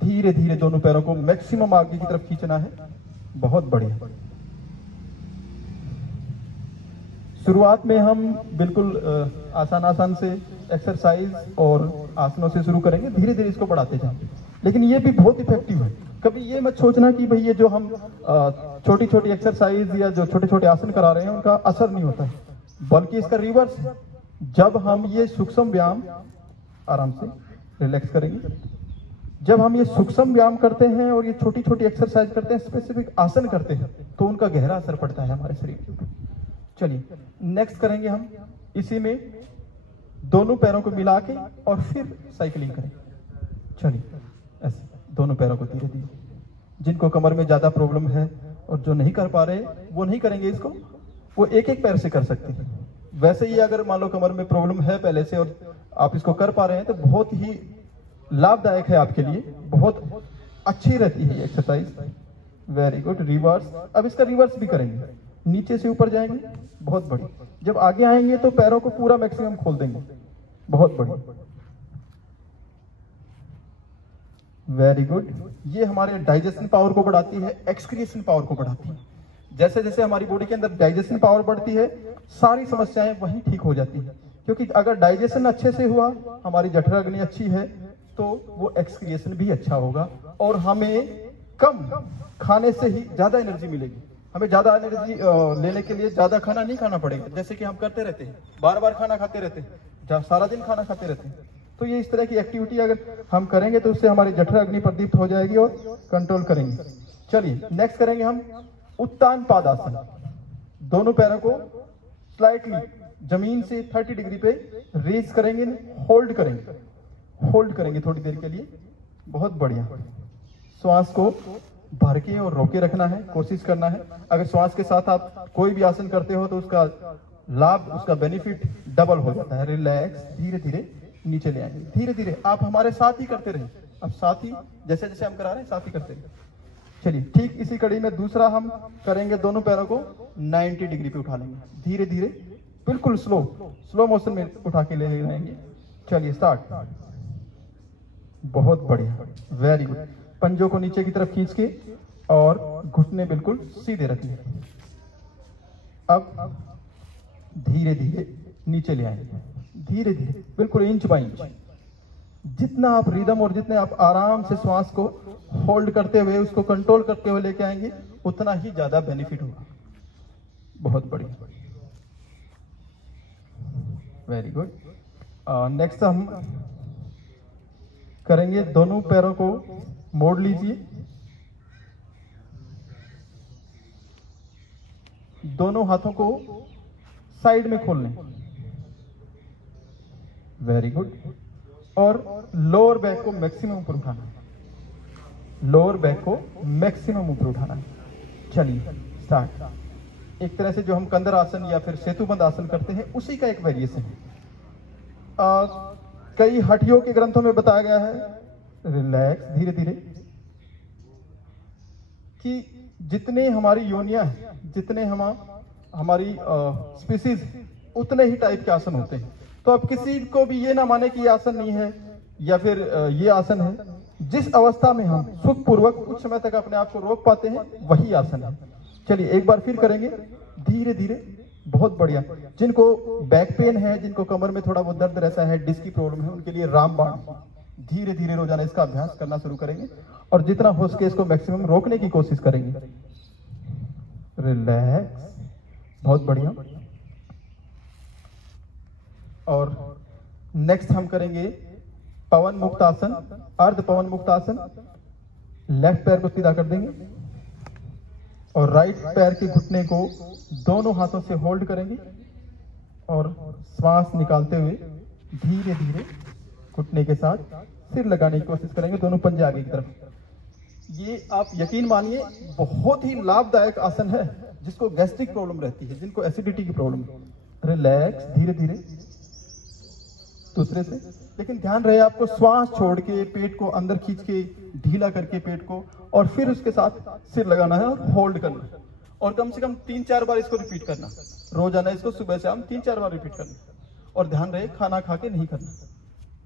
धीरे धीरे दोनों पैरों को मैक्सिमम आगे की तरफ खींचना है। बहुत बढ़िया। शुरुआत में हम बिल्कुल आसान से एक्सरसाइज और आसनों से शुरू करेंगे, धीरे धीरे इसको बढ़ाते जाएंगे। लेकिन ये भी बहुत इफेक्टिव है। कभी ये मत सोचना कि भाई ये जो हम छोटी छोटी एक्सरसाइज या जो छोटे छोटे आसन करा रहे हैं उनका असर नहीं होता है, बल्कि इसका रिवर्स है। जब हम ये सूक्ष्म व्यायाम, आराम से रिलैक्स करेंगे, जब हम ये सूक्ष्म व्यायाम करते हैं और ये छोटी छोटी एक्सरसाइज करते हैं, स्पेसिफिक आसन करते हैं, तो उनका गहरा असर पड़ता है हमारे शरीर के ऊपर। चलिए, नेक्स्ट करेंगे हम इसी में दोनों पैरों को मिला के और फिर साइकिलिंग करेंगे। चलिए, ऐसे दोनों पैरों को धीरे धीरे। जिनको कमर में ज्यादा प्रॉब्लम है और जो नहीं कर पा रहे वो नहीं करेंगे इसको, वो एक एक पैर से कर सकते हैं। वैसे ही अगर मान लो कमर में प्रॉब्लम है पहले से और आप इसको कर पा रहे हैं तो बहुत ही लाभदायक है आपके लिए, बहुत अच्छी रहती है ये एक्सरसाइज। Very good. रिवर्स। अब इसका रिवर्स भी करेंगे, नीचे से ऊपर जाएंगे। बहुत बढ़िया। जब आगे आएंगे तो पैरों को पूरा मैक्सिमम खोल देंगे। बहुत बढ़िया, वेरी गुड। ये हमारे डाइजेशन पावर को बढ़ाती है, एक्सक्रीशन पावर को बढ़ाती है। जैसे जैसे हमारी बॉडी के अंदर डाइजेशन पावर बढ़ती है, सारी समस्याएं वहीं ठीक हो जाती है। क्योंकि अगर डाइजेशन अच्छे से हुआ, हमारी जठराग्नि अच्छी है, तो वो एक्सक्रिएशन भी अच्छा होगा और हमें कम खाने से ही ज्यादा एनर्जी मिलेगी। हमें ज्यादा एनर्जी लेने के लिए ज्यादा खाना नहीं खाना पड़ेगा, जैसे कि हम करते रहते हैं, बार बार खाना खाते रहते हैं, सारा दिन खाना खाते रहते हैं। तो ये इस तरह की एक्टिविटी अगर हम करेंगे तो उससे हमारी जठराग्नि प्रदीप्त हो जाएगी और कंट्रोल करेंगे। चलिए, नेक्स्ट करेंगे हम उत्तान पादासन। दोनों पैरों को स्लाइटली जमीन से 30 डिग्री पे रेज करेंगे, होल्ड करेंगे थोड़ी देर के लिए। बहुत बढ़िया। श्वास को भर के और रोके रखना है, कोशिश करना है। अगर श्वास के साथ आप कोई भी आसन करते हो तो उसका लाभ, उसका बेनिफिट डबल हो जाता है। रिलैक्स, धीरे धीरे नीचे ले आएंगे। धीरे धीरे आप हमारे साथ ही करते रहे। अब साथ ही जैसे जैसे हम करा रहे हैं साथ ही करते रहे। चलिए, ठीक इसी कड़ी में दूसरा हम करेंगे। दोनों पैरों को 90 डिग्री पे उठा लेंगे, धीरे धीरे, बिल्कुल स्लो मोशन में उठा के ले जाएंगे। चलिए, स्टार्ट। बहुत बढ़िया, वेरी गुड। पंजों को नीचे की तरफ खींच के और घुटने बिल्कुल सीधे रखिए। अब धीरे धीरे नीचे ले आएंगे, धीरे धीरे, बिल्कुल इंच बाय इंच। जितना आप रिदम और जितने आप आराम से श्वास को होल्ड करते हुए, उसको कंट्रोल करते हुए लेके आएंगे, उतना ही ज्यादा बेनिफिट होगा। बहुत बढ़िया, वेरी गुड। नेक्स्ट हम करेंगे, दोनों पैरों को मोड़ लीजिए, दोनों हाथों को साइड में खोल लें। Very good. और लोअर बैक को मैक्सिमम ऊपर उठाना है, लोअर बैक को मैक्सिमम ऊपर उठाना है। चलिए, स्टार्ट। एक तरह से जो हम कंदर आसन या फिर सेतुबंद आसन करते हैं, उसी का एक वेरिएशन है। कई हठियों के ग्रंथों में बताया गया है, रिलैक्स, धीरे धीरे, कि जितने हमारी योनियां हैं, जितने हमारी स्पीसीज, उतने ही टाइप के आसन होते हैं। तो अब किसी को भी ये ना माने कि ये आसन नहीं है या फिर ये आसन है। जिस अवस्था में हम सुखपूर्वक कुछ समय तक अपने आप को रोक पाते हैं, वही आसन है। चलिए, एक बार फिर करेंगे, धीरे धीरे। बहुत बढ़िया। जिनको बैक पेन है, जिनको कमर में थोड़ा बहुत दर्द रहता है, डिस्क की प्रॉब्लम है, उनके लिए रामबाण, धीरे धीरे रोजाना इसका अभ्यास करना शुरू करेंगे और जितना हो सके इसको मैक्सिमम रोकने की कोशिश करेंगे। रिलैक्स, बहुत बढ़िया। और नेक्स्ट हम करेंगे पवन मुक्त आसन, अर्ध पवन मुक्त आसन। लेफ्ट पैर को सीधा कर देंगे और राइट पैर के घुटने को दोनों हाथों से होल्ड करेंगे और श्वास निकालते हुए धीरे धीरे घुटने के साथ सिर लगाने की कोशिश करेंगे, दोनों पंजे आगे की तरफ। ये आप यकीन मानिए बहुत ही लाभदायक आसन है जिसको गैस्ट्रिक प्रॉब्लम रहती है, जिनको एसिडिटी की प्रॉब्लम है। रिलैक्स, धीरे धीरे दूसरे से, लेकिन ध्यान रहे आपको श्वास छोड़ के पेट को अंदर खींच के ढीला करके पेट को, और फिर उसके साथ सिर लगाना है और होल्ड करना है, और कम से कम 3-4 बार इसको रिपीट करना रोजाना। इसको सुबह शाम 3-4 बार रिपीट करना, और ध्यान रहे खाना खा के नहीं करना।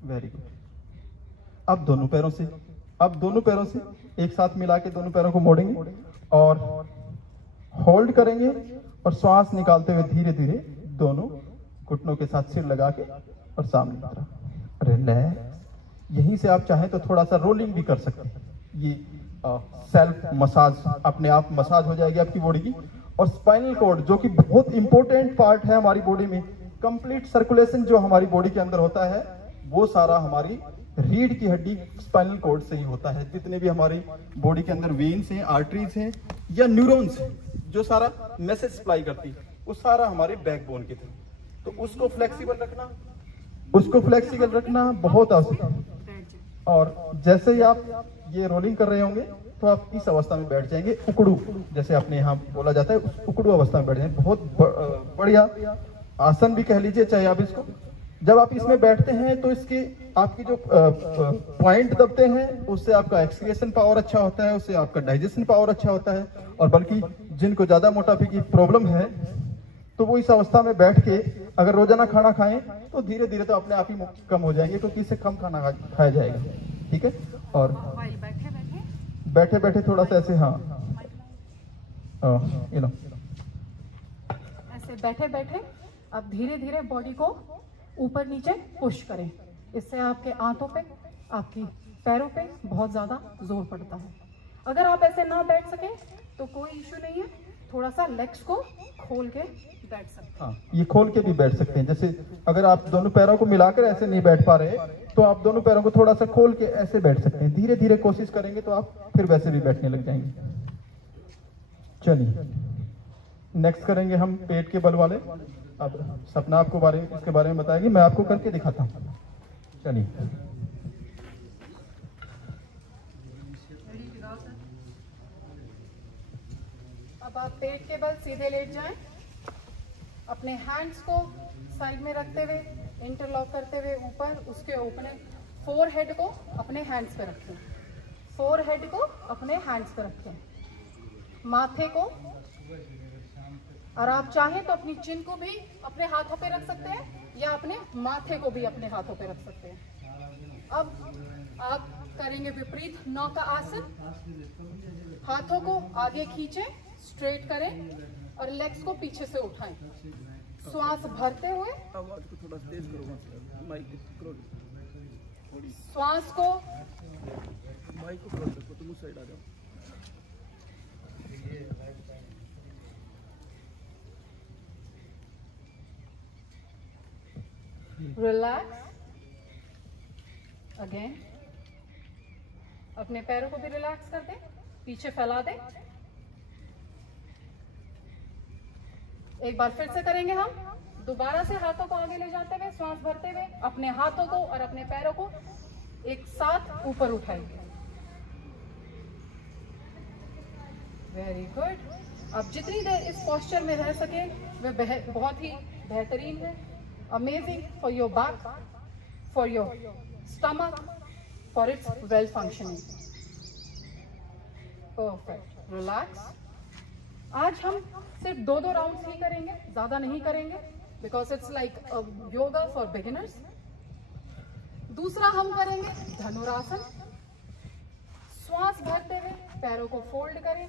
Very good. अब दोनों पैरों से एक साथ मिला के दोनों पैरों को मोड़ेंगे और होल्ड करेंगे, और श्वास निकालते हुए धीरे धीरे दोनों घुटनों के साथ सिर लगा के और सामने की तरफ रिलैक्स। यहीं से आप चाहें तो थोड़ा सा रोलिंग भी कर सकते हैं। ये सेल्फ मसाज, अपने आप मसाज हो जाएगी आपकी बॉडी की। और स्पाइनल कॉर्ड जो कि बहुत इंपॉर्टेंट पार्ट है हमारी बॉडी में, कंप्लीट सर्कुलेशन जो हमारी बॉडी के अंदर होता है वो सारा हमारी रीढ़ की हड्डी स्पाइनल कॉर्ड से ही होता है। जितने भी हमारी बॉडी के अंदर वेन्स हैं, आर्टरीज हैं या न्यूरॉन्स जो सारा मैसेज सप्लाई करती है वो सारा हमारे बैकबोन की तरफ। तो उसको फ्लेक्सिबल रखना बहुत आवश्यक है। और जैसे ही आप ये रोलिंग कर रहे होंगे तो आप इस अवस्था में बैठ जाएंगे, उकड़ू जैसे अपने यहाँ बोला जाता है, उस उकड़ू अवस्था में बैठ जाएंगे। बहुत बढ़िया आसन भी कह लीजिए चाहे आप इसको। जब आप इसमें बैठते हैं तो इसके आपकी जो पॉइंट दबते हैं उससे आपका एक्सक्रीशन पावर अच्छा होता है, उससे आपका डाइजेशन पावर अच्छा होता है। और बल्कि जिनको ज्यादा मोटापे की प्रॉब्लम है तो वो इस अवस्था में बैठ के अगर रोजाना खाना खाएं तो धीरे धीरे तो अपने आप ही कम हो जाएंगे, क्योंकि इससे कम खाना खाया जाएगा। ठीक है। और बैठे बैठे थोड़ा सा ऐसे, हाँ ऐसे बैठे बैठे आप धीरे धीरे बॉडी को ऊपर नीचे पुश करें। इससे आपके हाथों पे, आपकी पैरों पे बहुत ज्यादा जोर पड़ता है। अगर आप ऐसे ना बैठ सके तो कोई इश्यू नहीं है, थोड़ा सा लेग्स को खोल के बैठ सकते हैं। हाँ, ये खोल के भी बैठ सकते हैं। जैसे अगर आप दोनों पैरों को मिलाकर ऐसे नहीं बैठ पा रहे तो आप दोनों पैरों को थोड़ा सा खोल के ऐसे बैठ सकते हैं। धीरे धीरे कोशिश करेंगे तो आप फिर वैसे भी बैठने लग जाएंगे। चलिए नेक्स्ट करेंगे हम पेट के बल वाले। अब सपना आपको इसके बारे में बताएगी, मैं आपको करके दिखाता हूँ। चलिए अब आप पेट के बल सीधे लेट जाएं, अपने हैंड्स को साइड में रखते हुए इंटरलॉक करते हुए ऊपर, उसके ऊपर फोरहेड को अपने हैंड्स पे रखें, फोरहेड को अपने हैंड्स पे रखें, माथे को, और आप चाहें तो अपनी चिन को भी अपने हाथों पे रख सकते हैं या अपने माथे को भी अपने हाथों पे रख सकते हैं। अब आप करेंगे विपरीत नौ का आसन। हाथों को आगे खींचें, स्ट्रेट करें और लेग्स को पीछे से उठाएं। श्वास भरते हुए श्वास को रिलैक्स अगेन। अपने पैरों को भी रिलैक्स कर दें, पीछे फैला दें। एक बार फिर से करेंगे हम। दोबारा से हाथों को आगे ले जाते हुए श्वास भरते हुए अपने हाथों को और अपने पैरों को एक साथ ऊपर उठाएंगे। Very good. अब जितनी देर इस पोस्चर में रह सके वह बहुत ही बेहतरीन है। Amazing for your back, for your stomach, for its well functioning. Perfect. Relax. आज हम सिर्फ 2 राउंड्स ही करेंगे, ज्यादा नहीं करेंगे, because it's like a yoga for beginners. दूसरा हम करेंगे धनुरासन। श्वास भरते हुए पैरों को फोल्ड करें,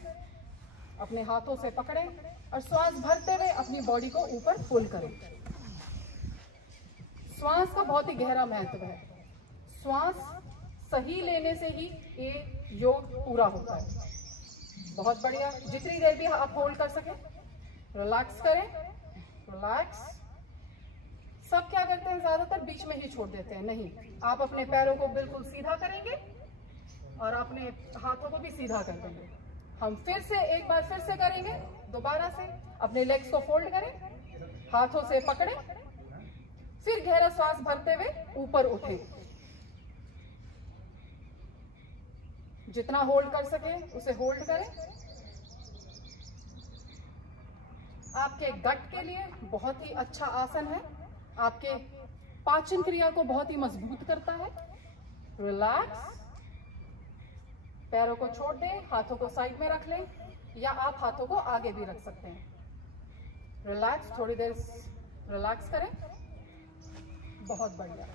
अपने हाथों से पकड़ें और श्वास भरते हुए अपनी बॉडी को ऊपर पुल करें। श्वास का बहुत ही गहरा महत्व है। श्वास सही लेने से ही ये योग पूरा होता है। बहुत बढ़िया। जितनी देर भी आप होल्ड कर सकें, रिलैक्स करें, रिलैक्स। सब क्या करते हैं, ज्यादातर बीच में ही छोड़ देते हैं। नहीं, आप अपने पैरों को बिल्कुल सीधा करेंगे और अपने हाथों को भी सीधा कर देंगे। हम फिर से एक बार फिर से करेंगे। दोबारा से अपने लेग्स को फोल्ड करें, हाथों से पकड़ें, फिर गहरा श्वास भरते हुए ऊपर उठें। जितना होल्ड कर सके उसे होल्ड करें। आपके गट के लिए बहुत ही अच्छा आसन है, आपके पाचन क्रिया को बहुत ही मजबूत करता है। रिलैक्स, पैरों को छोड़ दें, हाथों को साइड में रख लें या आप हाथों को आगे भी रख सकते हैं। रिलैक्स, थोड़ी देर रिलैक्स करें। बहुत बढ़िया।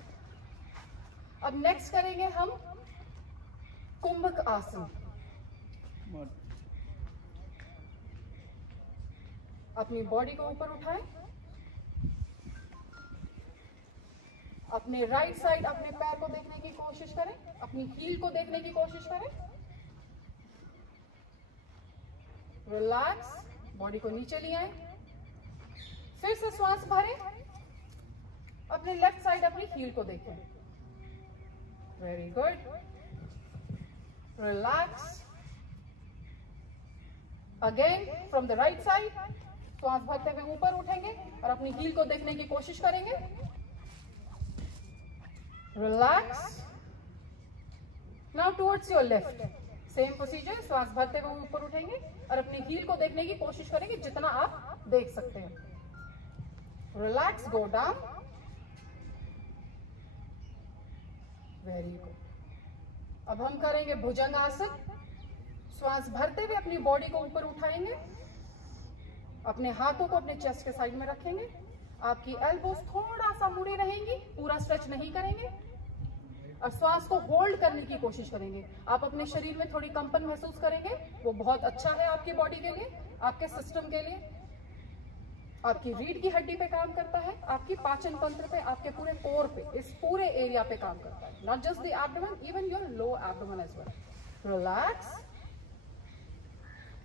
अब नेक्स्ट करेंगे हम कुंभक आसन। अपनी बॉडी को ऊपर उठाएं, अपने राइट साइड अपने पैर को देखने की कोशिश करें, अपनी हील को देखने की कोशिश करें। रिलैक्स, बॉडी को नीचे ले आए, फिर से श्वास भरें, अपने लेफ्ट साइड अपनी हील को देखें। Very good. Relax again from the right side, श्वास भरते हुए ऊपर उठेंगे और अपनी हील को देखने की कोशिश करेंगे। Relax, now towards your left, same procedure, श्वास भरते हुए ऊपर उठेंगे और अपनी हील को देखने की कोशिश करेंगे जितना आप देख सकते हैं। Relax, go down. Very good. अब हम करेंगे भुजंग आसन। श्वास भरते हुए अपनी बॉडी को ऊपर उठाएंगे, अपने हाथों को अपने चेस्ट के साइड में रखेंगे, आपकी एल्बोज थोड़ा सा मुड़ी रहेंगी, पूरा स्ट्रेच नहीं करेंगे और श्वास को होल्ड करने की कोशिश करेंगे। आप अपने शरीर में थोड़ी कंपन महसूस करेंगे, वो बहुत अच्छा है आपकी बॉडी के लिए, आपके सिस्टम के लिए, आपकी रीढ़ की हड्डी पे काम करता है, आपकी पाचन तंत्र पे, आपके पूरे कोर पे, इस पूरे एरिया पे काम करता है। Not just the abdomen, even your low abdomen as well. Relax.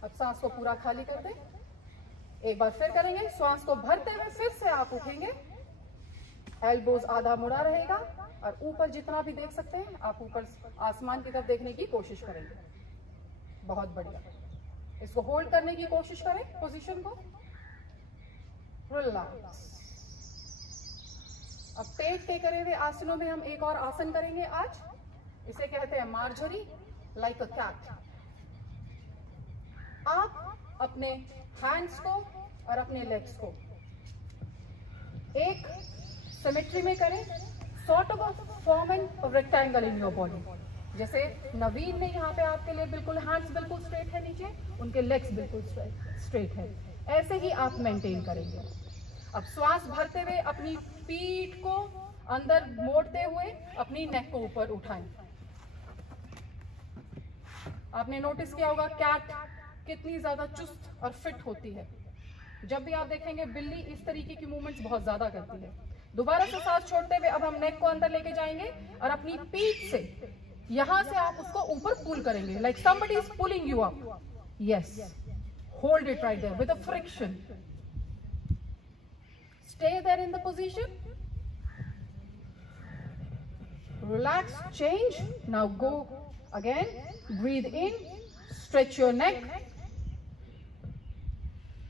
अब सांस को पूरा खाली कर दें। एक बार फिर करेंगे, श्वास को भरते हुए फिर से आप उठेंगे, एल्बोज आधा मुड़ा रहेगा और ऊपर जितना भी देख सकते हैं आप ऊपर आसमान की तरफ देखने की कोशिश करेंगे। बहुत बढ़िया। इसको होल्ड करने की कोशिश करें पोजीशन को। रिलैक्स। अब पेट टेकरे हुए आसनों में हम एक और आसन करेंगे आज, इसे कहते हैं मार्जरी, लाइक अ कैट। आप अपने हैंड्स को और अपने लेग्स को एक सिमेट्री में करें, sort of form an rectangle in your body. जैसे नवीन ने यहाँ पे आपके लिए बिल्कुल हैंड्स बिल्कुल स्ट्रेट है नीचे, उनके लेग्स बिल्कुल स्ट्रेट है, ऐसे ही आप मेंटेन करेंगे। अब श्वास भरते हुए अपनी पीठ को अंदर मोड़ते हुए अपनी नेक को ऊपर उठाएं। आपने नोटिस किया होगा कैट कितनी ज्यादा चुस्त और फिट होती है। जब भी आप देखेंगे बिल्ली इस तरीके की मूवमेंट्स बहुत ज्यादा करती है। दोबारा से सांस छोड़ते हुए अब हम नेक को अंदर लेके जाएंगे और अपनी पीठ से यहां से आप उसको ऊपर पुल करेंगे, like somebody is pulling you up. Yes, hold it right there with a friction. Stay there in the position. Relax, change. Now go again. Breathe in. Stretch your neck.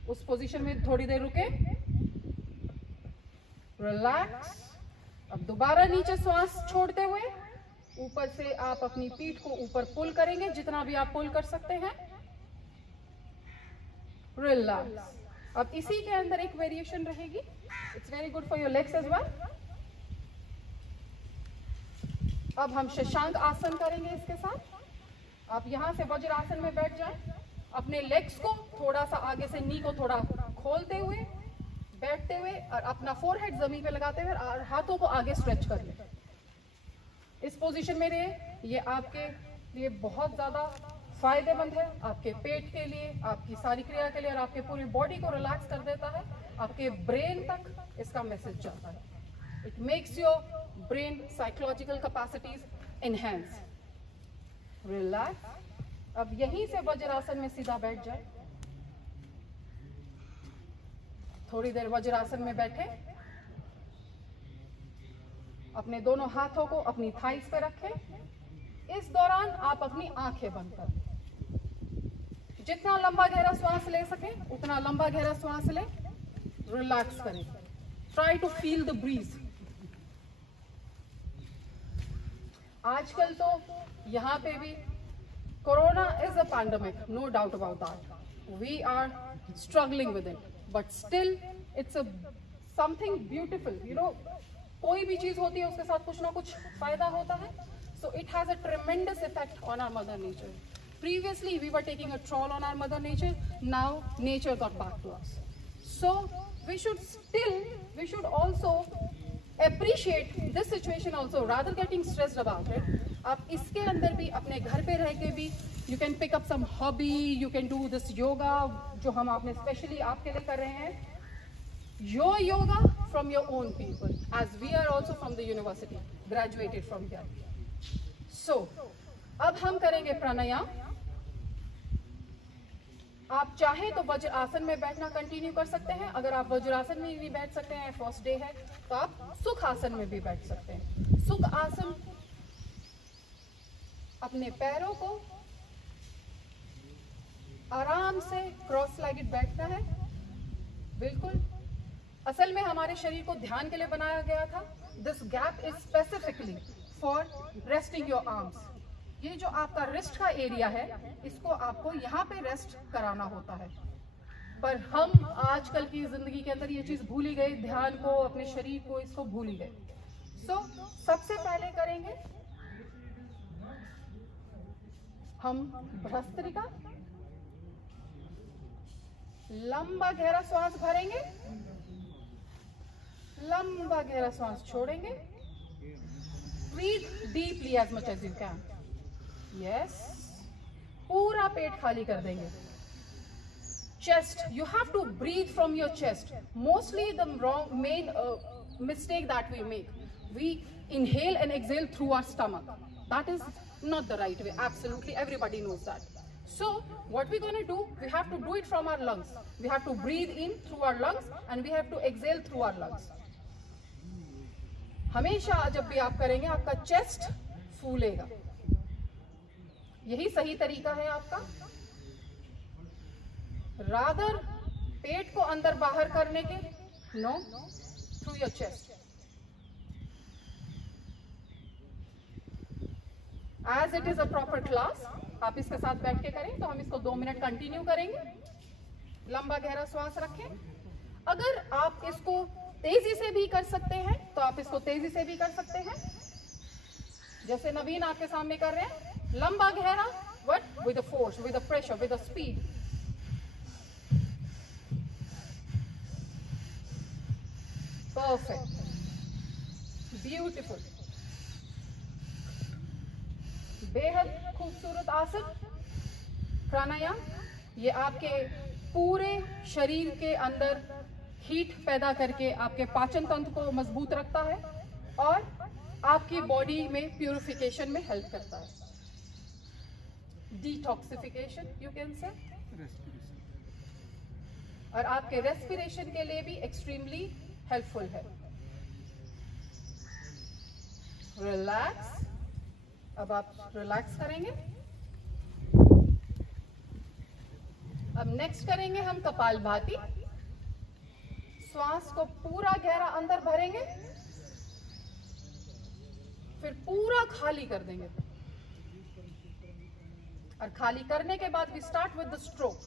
उस पोजीशन में थोड़ी देर रुके। Relax. अब दोबारा नीचे श्वास छोड़ते हुए ऊपर से आप अपनी पीठ को ऊपर पुल करेंगे, जितना भी आप पुल कर सकते हैं। Relax. अब इसी के अंदर एक वेरिएशन रहेगी, it's very good for your legs as well. अब हम शशांक आसन करेंगे इसके साथ। आप यहां से वज्र आसन में बैठ जाएं, अपने लेग्स को थोड़ा सा आगे से नी को थोड़ा खोलते हुए बैठते हुए और अपना फोरहेड जमीन पे लगाते हुए और हाथों को आगे स्ट्रेच कर लें। इस पोजीशन में रहे, ये आपके लिए बहुत ज्यादा फायदेमंद है, आपके पेट के लिए, आपकी सारी क्रिया के लिए और आपके पूरी बॉडी को रिलैक्स कर देता है। आपके ब्रेन तक इसका मैसेज जाता है। It makes your brain psychological capacities enhance. Relax. अब यहीं से वज्रासन में सीधा बैठ जाए। थोड़ी देर वज्रासन में बैठे, अपने दोनों हाथों को अपनी थाइस पे रखें। इस दौरान आप अपनी आंखें बंद कर लें। जितना लंबा गहरा श्वास ले सके उतना लंबा गहरा श्वास ले, रिलैक्स करें, try to feel the breeze. आजकल तो यहाँ पे भी corona is a pandemic, no doubt about that, we are struggling with it, but still it's a something beautiful, you know, कोई भी चीज होती है उसके साथ कुछ ना कुछ फायदा होता है। So it has a tremendous effect on our mother nature. Previously, we were taking a troll on our mother nature. Now, nature got back to us. So, we should also appreciate this situation also, rather getting stressed about it. आप इसके अंदर भी अपने घर पे रह के भी you can pick up some hobby, you can do this yoga जो हम आपने specially आपके लिए कर रहे हैं. Your yoga from your own people, as we are also from the university, graduated from here. So, अब हम करेंगे प्राणायाम। आप चाहे तो वज्र आसन में बैठना कंटिन्यू कर सकते हैं। अगर आप वज्र आसन में भी बैठ सकते हैं, फर्स्ट डे है, तो आप सुख आसन में भी बैठ सकते हैं। सुख आसन अपने पैरों को आराम से क्रॉस लेगेड बैठना है, बिल्कुल। असल में हमारे शरीर को ध्यान के लिए बनाया गया था। This gap is specifically for resting your arms. ये जो आपका रिस्ट का एरिया है, इसको आपको यहाँ पे रेस्ट कराना होता है, पर हम आजकल की जिंदगी के अंदर ये चीज भूल ही गए, ध्यान को, अपने शरीर को, इसको भूल ही गए। सो सबसे पहले करेंगे हम भस्त्रिका। लंबा गहरा श्वास भरेंगे, लंबा गहरा श्वास छोड़ेंगे। Breathe deeply as much as you can. Yes, पूरा पेट खाली कर देंगे। Chest, you have to breathe from your chest. Mostly the wrong main mistake that we make, we inhale and exhale through our stomach. That is not the right way. Absolutely everybody knows that. So what we're going to do, we have to do it from our lungs. We have to breathe in through our lungs and we have to exhale through our lungs. हमेशा जब भी आप करेंगे आपका chest फूलेगा, यही सही तरीका है आपका। रादर पेट को अंदर बाहर करने के, no, through your chest. As it is a proper class, आप इसके साथ बैठ के करें, तो हम इसको 2 मिनट कंटिन्यू करेंगे। लंबा गहरा श्वास रखें। अगर आप इसको तेजी से भी कर सकते हैं तो आप इसको तेजी से भी कर सकते हैं, जैसे नवीन आपके सामने कर रहे हैं। लंबा गहरा, but with a force, with a pressure, with a speed. Perfect, beautiful, बेहद खूबसूरत आसन प्राणायाम। ये आपके पूरे शरीर के अंदर हीट पैदा करके आपके पाचन तंत्र को मजबूत रखता है और आपकी बॉडी में प्यूरिफिकेशन में हेल्प करता है। डिटॉक्सिफिकेशन यू कैन से, और आपके रेस्पिरेशन के लिए भी एक्सट्रीमली हेल्पफुल है। रिलैक्स। अब आप रिलैक्स करेंगे। अब नेक्स्ट करेंगे हम कपालभाति। श्वास को पूरा गहरा अंदर भरेंगे, फिर पूरा खाली कर देंगे, और खाली करने के बाद we start with the stroke.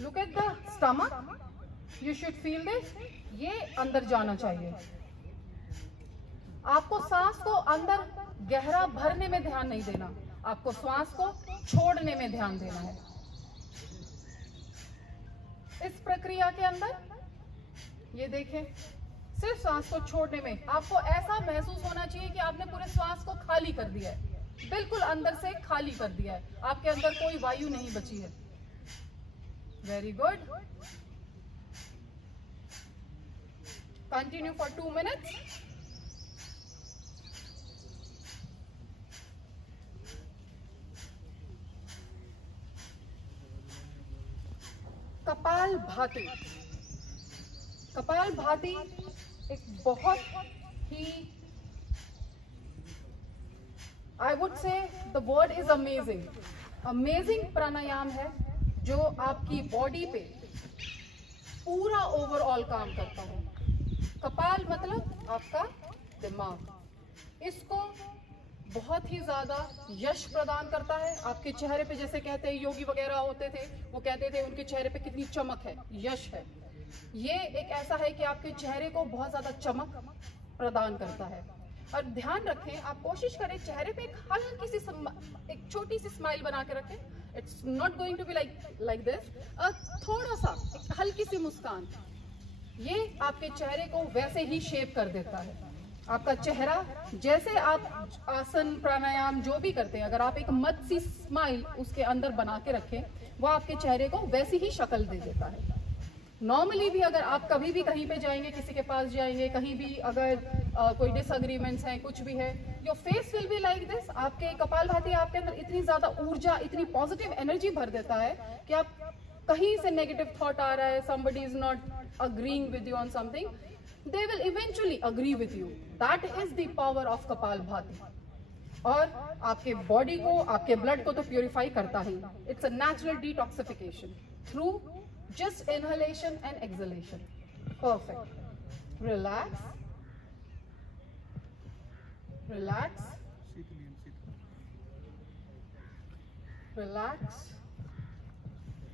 Look at the stomach, you should feel this, ये अंदर जाना चाहिए। आपको सांस को अंदर गहरा भरने में ध्यान नहीं देना, आपको श्वास को छोड़ने में ध्यान देना है। इस प्रक्रिया के अंदर ये देखें, सिर्फ सांस को छोड़ने में आपको ऐसा महसूस होना चाहिए कि आपने पूरे श्वास को खाली कर दिया है, बिल्कुल अंदर से खाली कर दिया है, आपके अंदर कोई वायु नहीं बची है। Very good. Continue for 2 minutes. कपाल भाती। कपाल भाती एक बहुत ही I would say the word is amazing. Amazing प्राणायाम है जो आपकी बॉडी पे पूरा ओवरऑल काम करता है। कपाल मतलब आपका दिमाग, इसको बहुत ही ज्यादा यश प्रदान करता है आपके चेहरे पे। जैसे कहते हैं योगी वगैरह होते थे, वो कहते थे उनके चेहरे पे कितनी चमक है, यश है। ये एक ऐसा है कि आपके चेहरे को बहुत ज्यादा चमक प्रदान करता है। और ध्यान रखें, आप कोशिश करें चेहरे पे एक हल्की सी एक छोटी सी स्माइल बना के रखें। It's not going to be like this, थोड़ा सा एक हल्की सी मुस्कान, ये आपके चेहरे को वैसे ही शेप कर देता है। आपका चेहरा, जैसे आप आसन प्राणायाम जो भी करते हैं, अगर आप एक मत सी स्माइल उसके अंदर बना के रखें, वो आपके चेहरे को वैसी ही शक्ल दे देता है। नॉर्मली भी अगर आप कभी भी कहीं पे जाएंगे, किसी के पास जाएंगे, कहीं भी अगर कोई डिसएग्रीमेंट्स हैं, कुछ भी है, your face will be like this. आपके कपालभाति आपके अंदर इतनी ज्यादा ऊर्जा, इतनी पॉजिटिव एनर्जी भर देता है कि आप कहीं से नेगेटिव थॉट आ रहा है, somebody is not agreeing with you on something, they will eventually agree with you. That is the power of Kapalbhati. और आपके बॉडी को, आपके ब्लड को तो प्योरीफाई करता ही। It's a natural detoxification through just inhalation and exhalation. Perfect. Relax. Relax. Relax.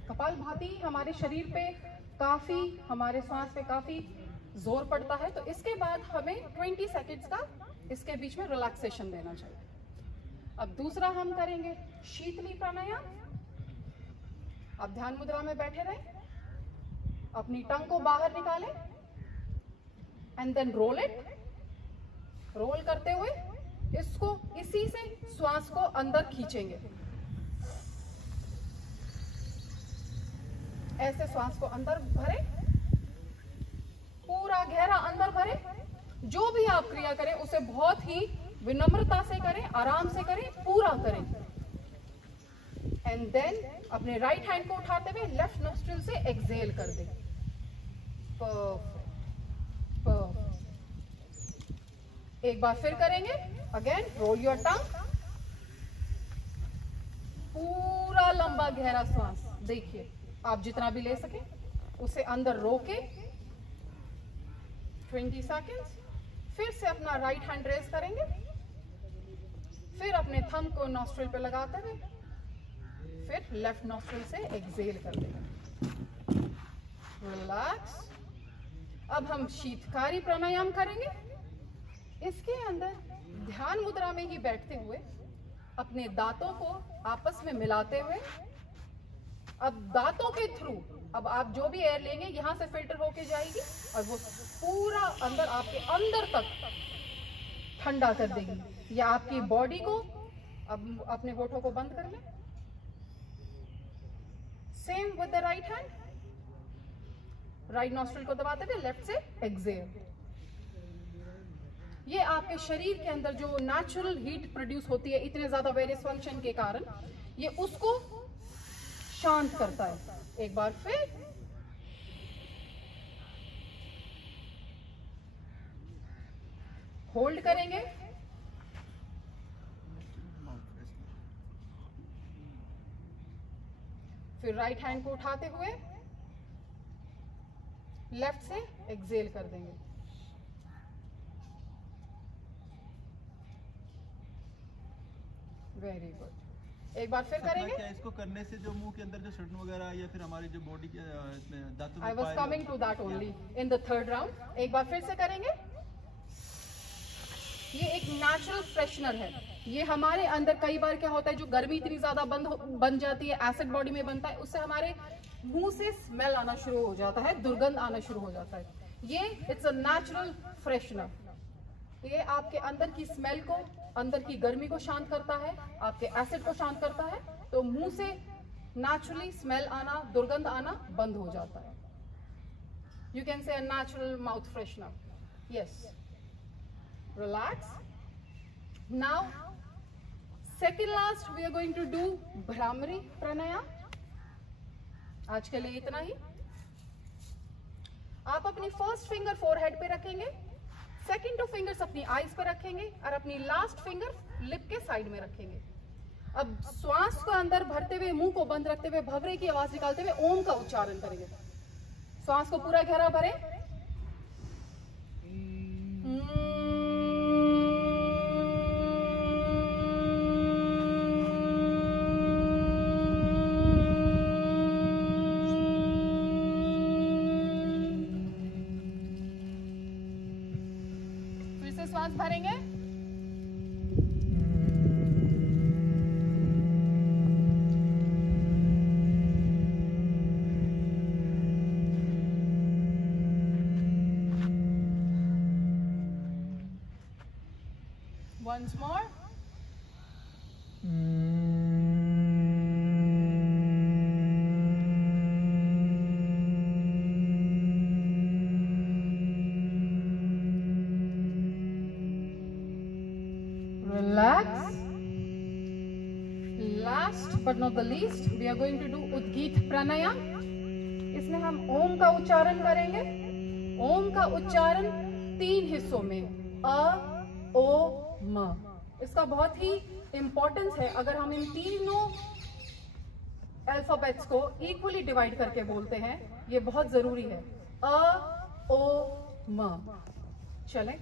Kapalbhati हमारे शरीर पे काफी, हमारे सांस पे काफी जोर पड़ता है, तो इसके बाद हमें 20 सेकेंड्स का इसके बीच में रिलैक्सेशन देना चाहिए। अब दूसरा हम करेंगे शीतली प्राणायाम। आप ध्यान मुद्रा में बैठे रहें, अपनी टंग को बाहर निकालें and then roll it. Roll करते हुए इसको इसी से श्वास को अंदर खींचेंगे। ऐसे श्वास को अंदर भरे, पूरा गहरा अंदर भरे। जो भी आप क्रिया करें उसे बहुत ही विनम्रता से करें, आराम से करें, पूरा करें। एंड देन अपने राइट हैंड को उठाते हुए लेफ्ट नोस्ट्रिल से एक्सहेल कर दें। एक बार फिर करेंगे। अगेन रोल योर टंग, पूरा लंबा गहरा सांस, देखिए आप जितना भी ले सके उसे अंदर रोके 20 सेकेंड्स। फिर से अपना राइट हैंड रेज करेंगे, फिर अपने थंब को नॉस्ट्रिल पे लगाते हुए फिर लेफ्ट नॉस्ट्रिल से एक्सहेल कर देंगे। रिलैक्स। अब हम शीतकारी प्राणायाम करेंगे। इसके अंदर ध्यान मुद्रा में ही बैठते हुए अपने दांतों को आपस में मिलाते हुए, अब दांतों के थ्रू अब आप जो भी एयर लेंगे यहां से फिल्टर होके जाएगी और वो पूरा अंदर आपके अंदर तक ठंडा कर देगी। या आपकी बॉडी को, अब अपने होठों को बंद कर लें। Same with the right hand, right nostril को दबाते हुए लेफ्ट से एक्सहेल। ये आपके शरीर के अंदर जो नेचुरल हीट प्रोड्यूस होती है इतने ज्यादा वेरियस फंक्शन के कारण, ये उसको शांत करता है। एक बार फिर होल्ड करेंगे, फिर राइट हैंड को उठाते हुए लेफ्ट से एक्सहेल कर देंगे। Very good. एक बार फिर करेंगे। क्या इसको करने से जो मुंह के अंदर जो सड़न वगैरह या फिर हमारी जो बॉडी के दांतों, I was coming to that only in the third round. एक बार फिर से करेंगे। ये एक नेचुरल फ्रेशनर है। ये हमारे अंदर कई बार क्या होता है, जो गर्मी इतनी ज्यादा बन जाती है, एसिड बॉडी में बनता है, उससे हमारे मुंह से स्मेल आना शुरू हो जाता है, दुर्गंध आना शुरू हो जाता है। ये इट्स अ नेचुरल फ्रेशनर। ये आपके अंदर की स्मेल को, अंदर की गर्मी को शांत करता है, आपके एसिड को शांत करता है, तो मुंह से नेचुरली स्मेल आना, दुर्गंध आना बंद हो जाता है। You can say a natural mouth freshener. Yes, relax. Now second last we are going to do bhramari pranayama. आज के लिए इतना ही। आप अपनी फर्स्ट फिंगर फोरहेड पे रखेंगे, सेकंड टू फिंगर्स अपनी आईज पे रखेंगे और अपनी लास्ट फिंगर लिप के साइड में रखेंगे। अब श्वास को अंदर भरते हुए मुंह को बंद रखते हुए भवरे की आवाज निकालते हुए ओम का उच्चारण करेंगे। श्वास को पूरा गहरा भरें। फिर से श्वास भरेंगे। Once more. Relax. Last but not the least, we are going to do Udgit Pranayam. इसमें हम ओम का उच्चारण करेंगे। ओम का उच्चारण 3 हिस्सों में, अ, ओ, म। इसका बहुत ही इंपॉर्टेंस है। अगर हम इन तीनों अल्फाबेट्स को इक्वली डिवाइड करके बोलते हैं, ये बहुत जरूरी है। अ, ओ, म। चलें।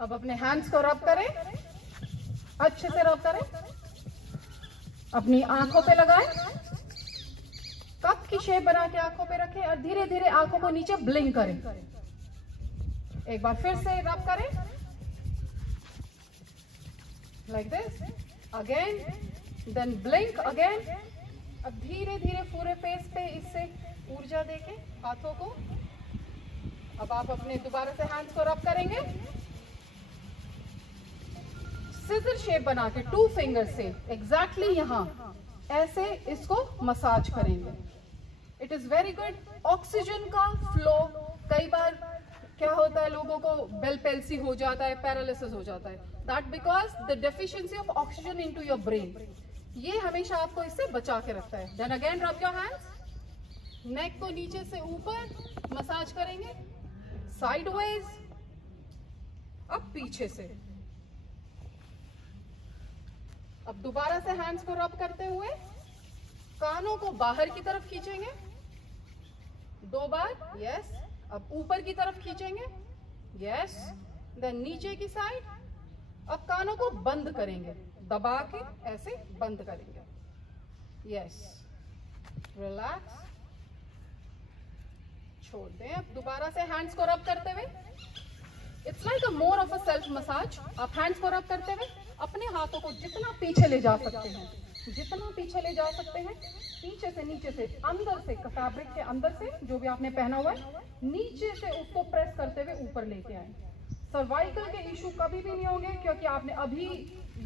अब अपने हैंड्स को रब करें, अच्छे से रब करें। अपनी आंखों पे लगाएं, कप की शेप बना के आंखों पे रखें और धीरे धीरे आंखों को नीचे ब्लिंक करें। एक बार फिर से रब करें, like this, again, then blink again. अब धीरे धीरे पूरे फेस पे इससे ऊर्जा देके हाथों को। अब आप अपने दोबारा से हैंड्स को रब करेंगे, सिजर शेप बना के 2 फिंगर से एग्जैक्टली यहाँ ऐसे इसको मसाज करेंगे। It is very good. Oxygen का फ्लो, कई बार क्या होता है, लोगों को बेल पेल्सी हो जाता है, पैरालिसिस हो जाता है, that because the deficiency of oxygen into your brain. ये हमेशा आपको इससे बचा के रखता है। Then again rub your hands, neck को नीचे से ऊपर मसाज करेंगे, साइडवेज, अब पीछे से। अब दोबारा से हैंड्स को रब करते हुए कानों को बाहर की तरफ खींचेंगे 2 बार, यस। अब ऊपर की तरफ खींचेंगे, यस। देन नीचे की साइड। अब कानों को बंद करेंगे, दबा के ऐसे बंद करेंगे, यस। रिलैक्स, छोड़ दें। अब दोबारा से हैंड्स को रब करते हुए, it's like a more of a self massage. आप हैंड्स को रब करते हुए अपने हाथों को जितना पीछे ले जा सकते हैं, जितना पीछे ले जा सकते हैं, पीछे से, नीचे से, अंदर से, फैब्रिक के अंदर से जो भी आपने पहना हुआ है, नीचे से उसको प्रेस करते हुए ऊपर लेके आए। सर्वाइकल के इशू कभी भी नहीं होंगे, क्योंकि आपने अभी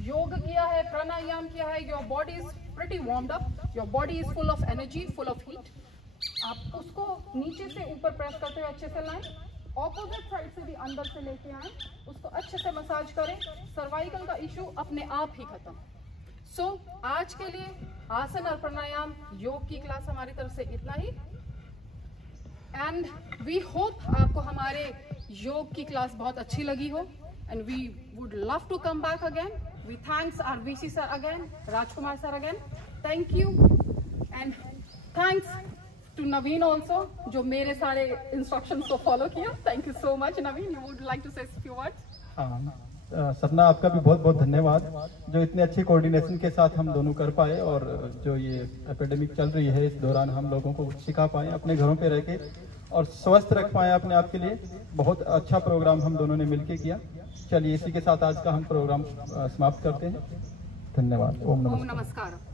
योग किया है, प्राणायाम किया है। Your body is pretty warmed up, your body is full of energy, full of heat. आप उसको नीचे से ऊपर प्रेस करते हुए अच्छे से लाएं, ऑपोजिट साइड से भी अंदर से लेके आए, उसको अच्छे से मसाज करें। सर्वाइकल का इशू अपने आप ही खत्म। सो आज के लिए आसन और प्राणायाम योग की क्लास हमारी तरफ से इतना ही, एंड वी होप आपको हमारे योग की क्लास बहुत अच्छी लगी हो, and we would love to come back again. We thanks our VC sir again, Rajkumar sir again, thank you, and thanks to Naveen also, जो मेरे सारे instructions को follow किया। Thank you so much, Naveen. You would like to say a few words? सपना आपका भी बहुत बहुत धन्यवाद, जो इतने अच्छे कोऑर्डिनेशन के साथ हम दोनों कर पाए और जो ये एपिडेमिक चल रही है इस दौरान हम लोगों को कुछ सिखा पाए, अपने घरों पे रह के और स्वस्थ रख पाए अपने आप के लिए। बहुत अच्छा प्रोग्राम हम दोनों ने मिलकर किया। चलिए इसी के साथ आज का हम प्रोग्राम समाप्त करते हैं। धन्यवाद। ओम ओम नमस्कार। नमस्कार।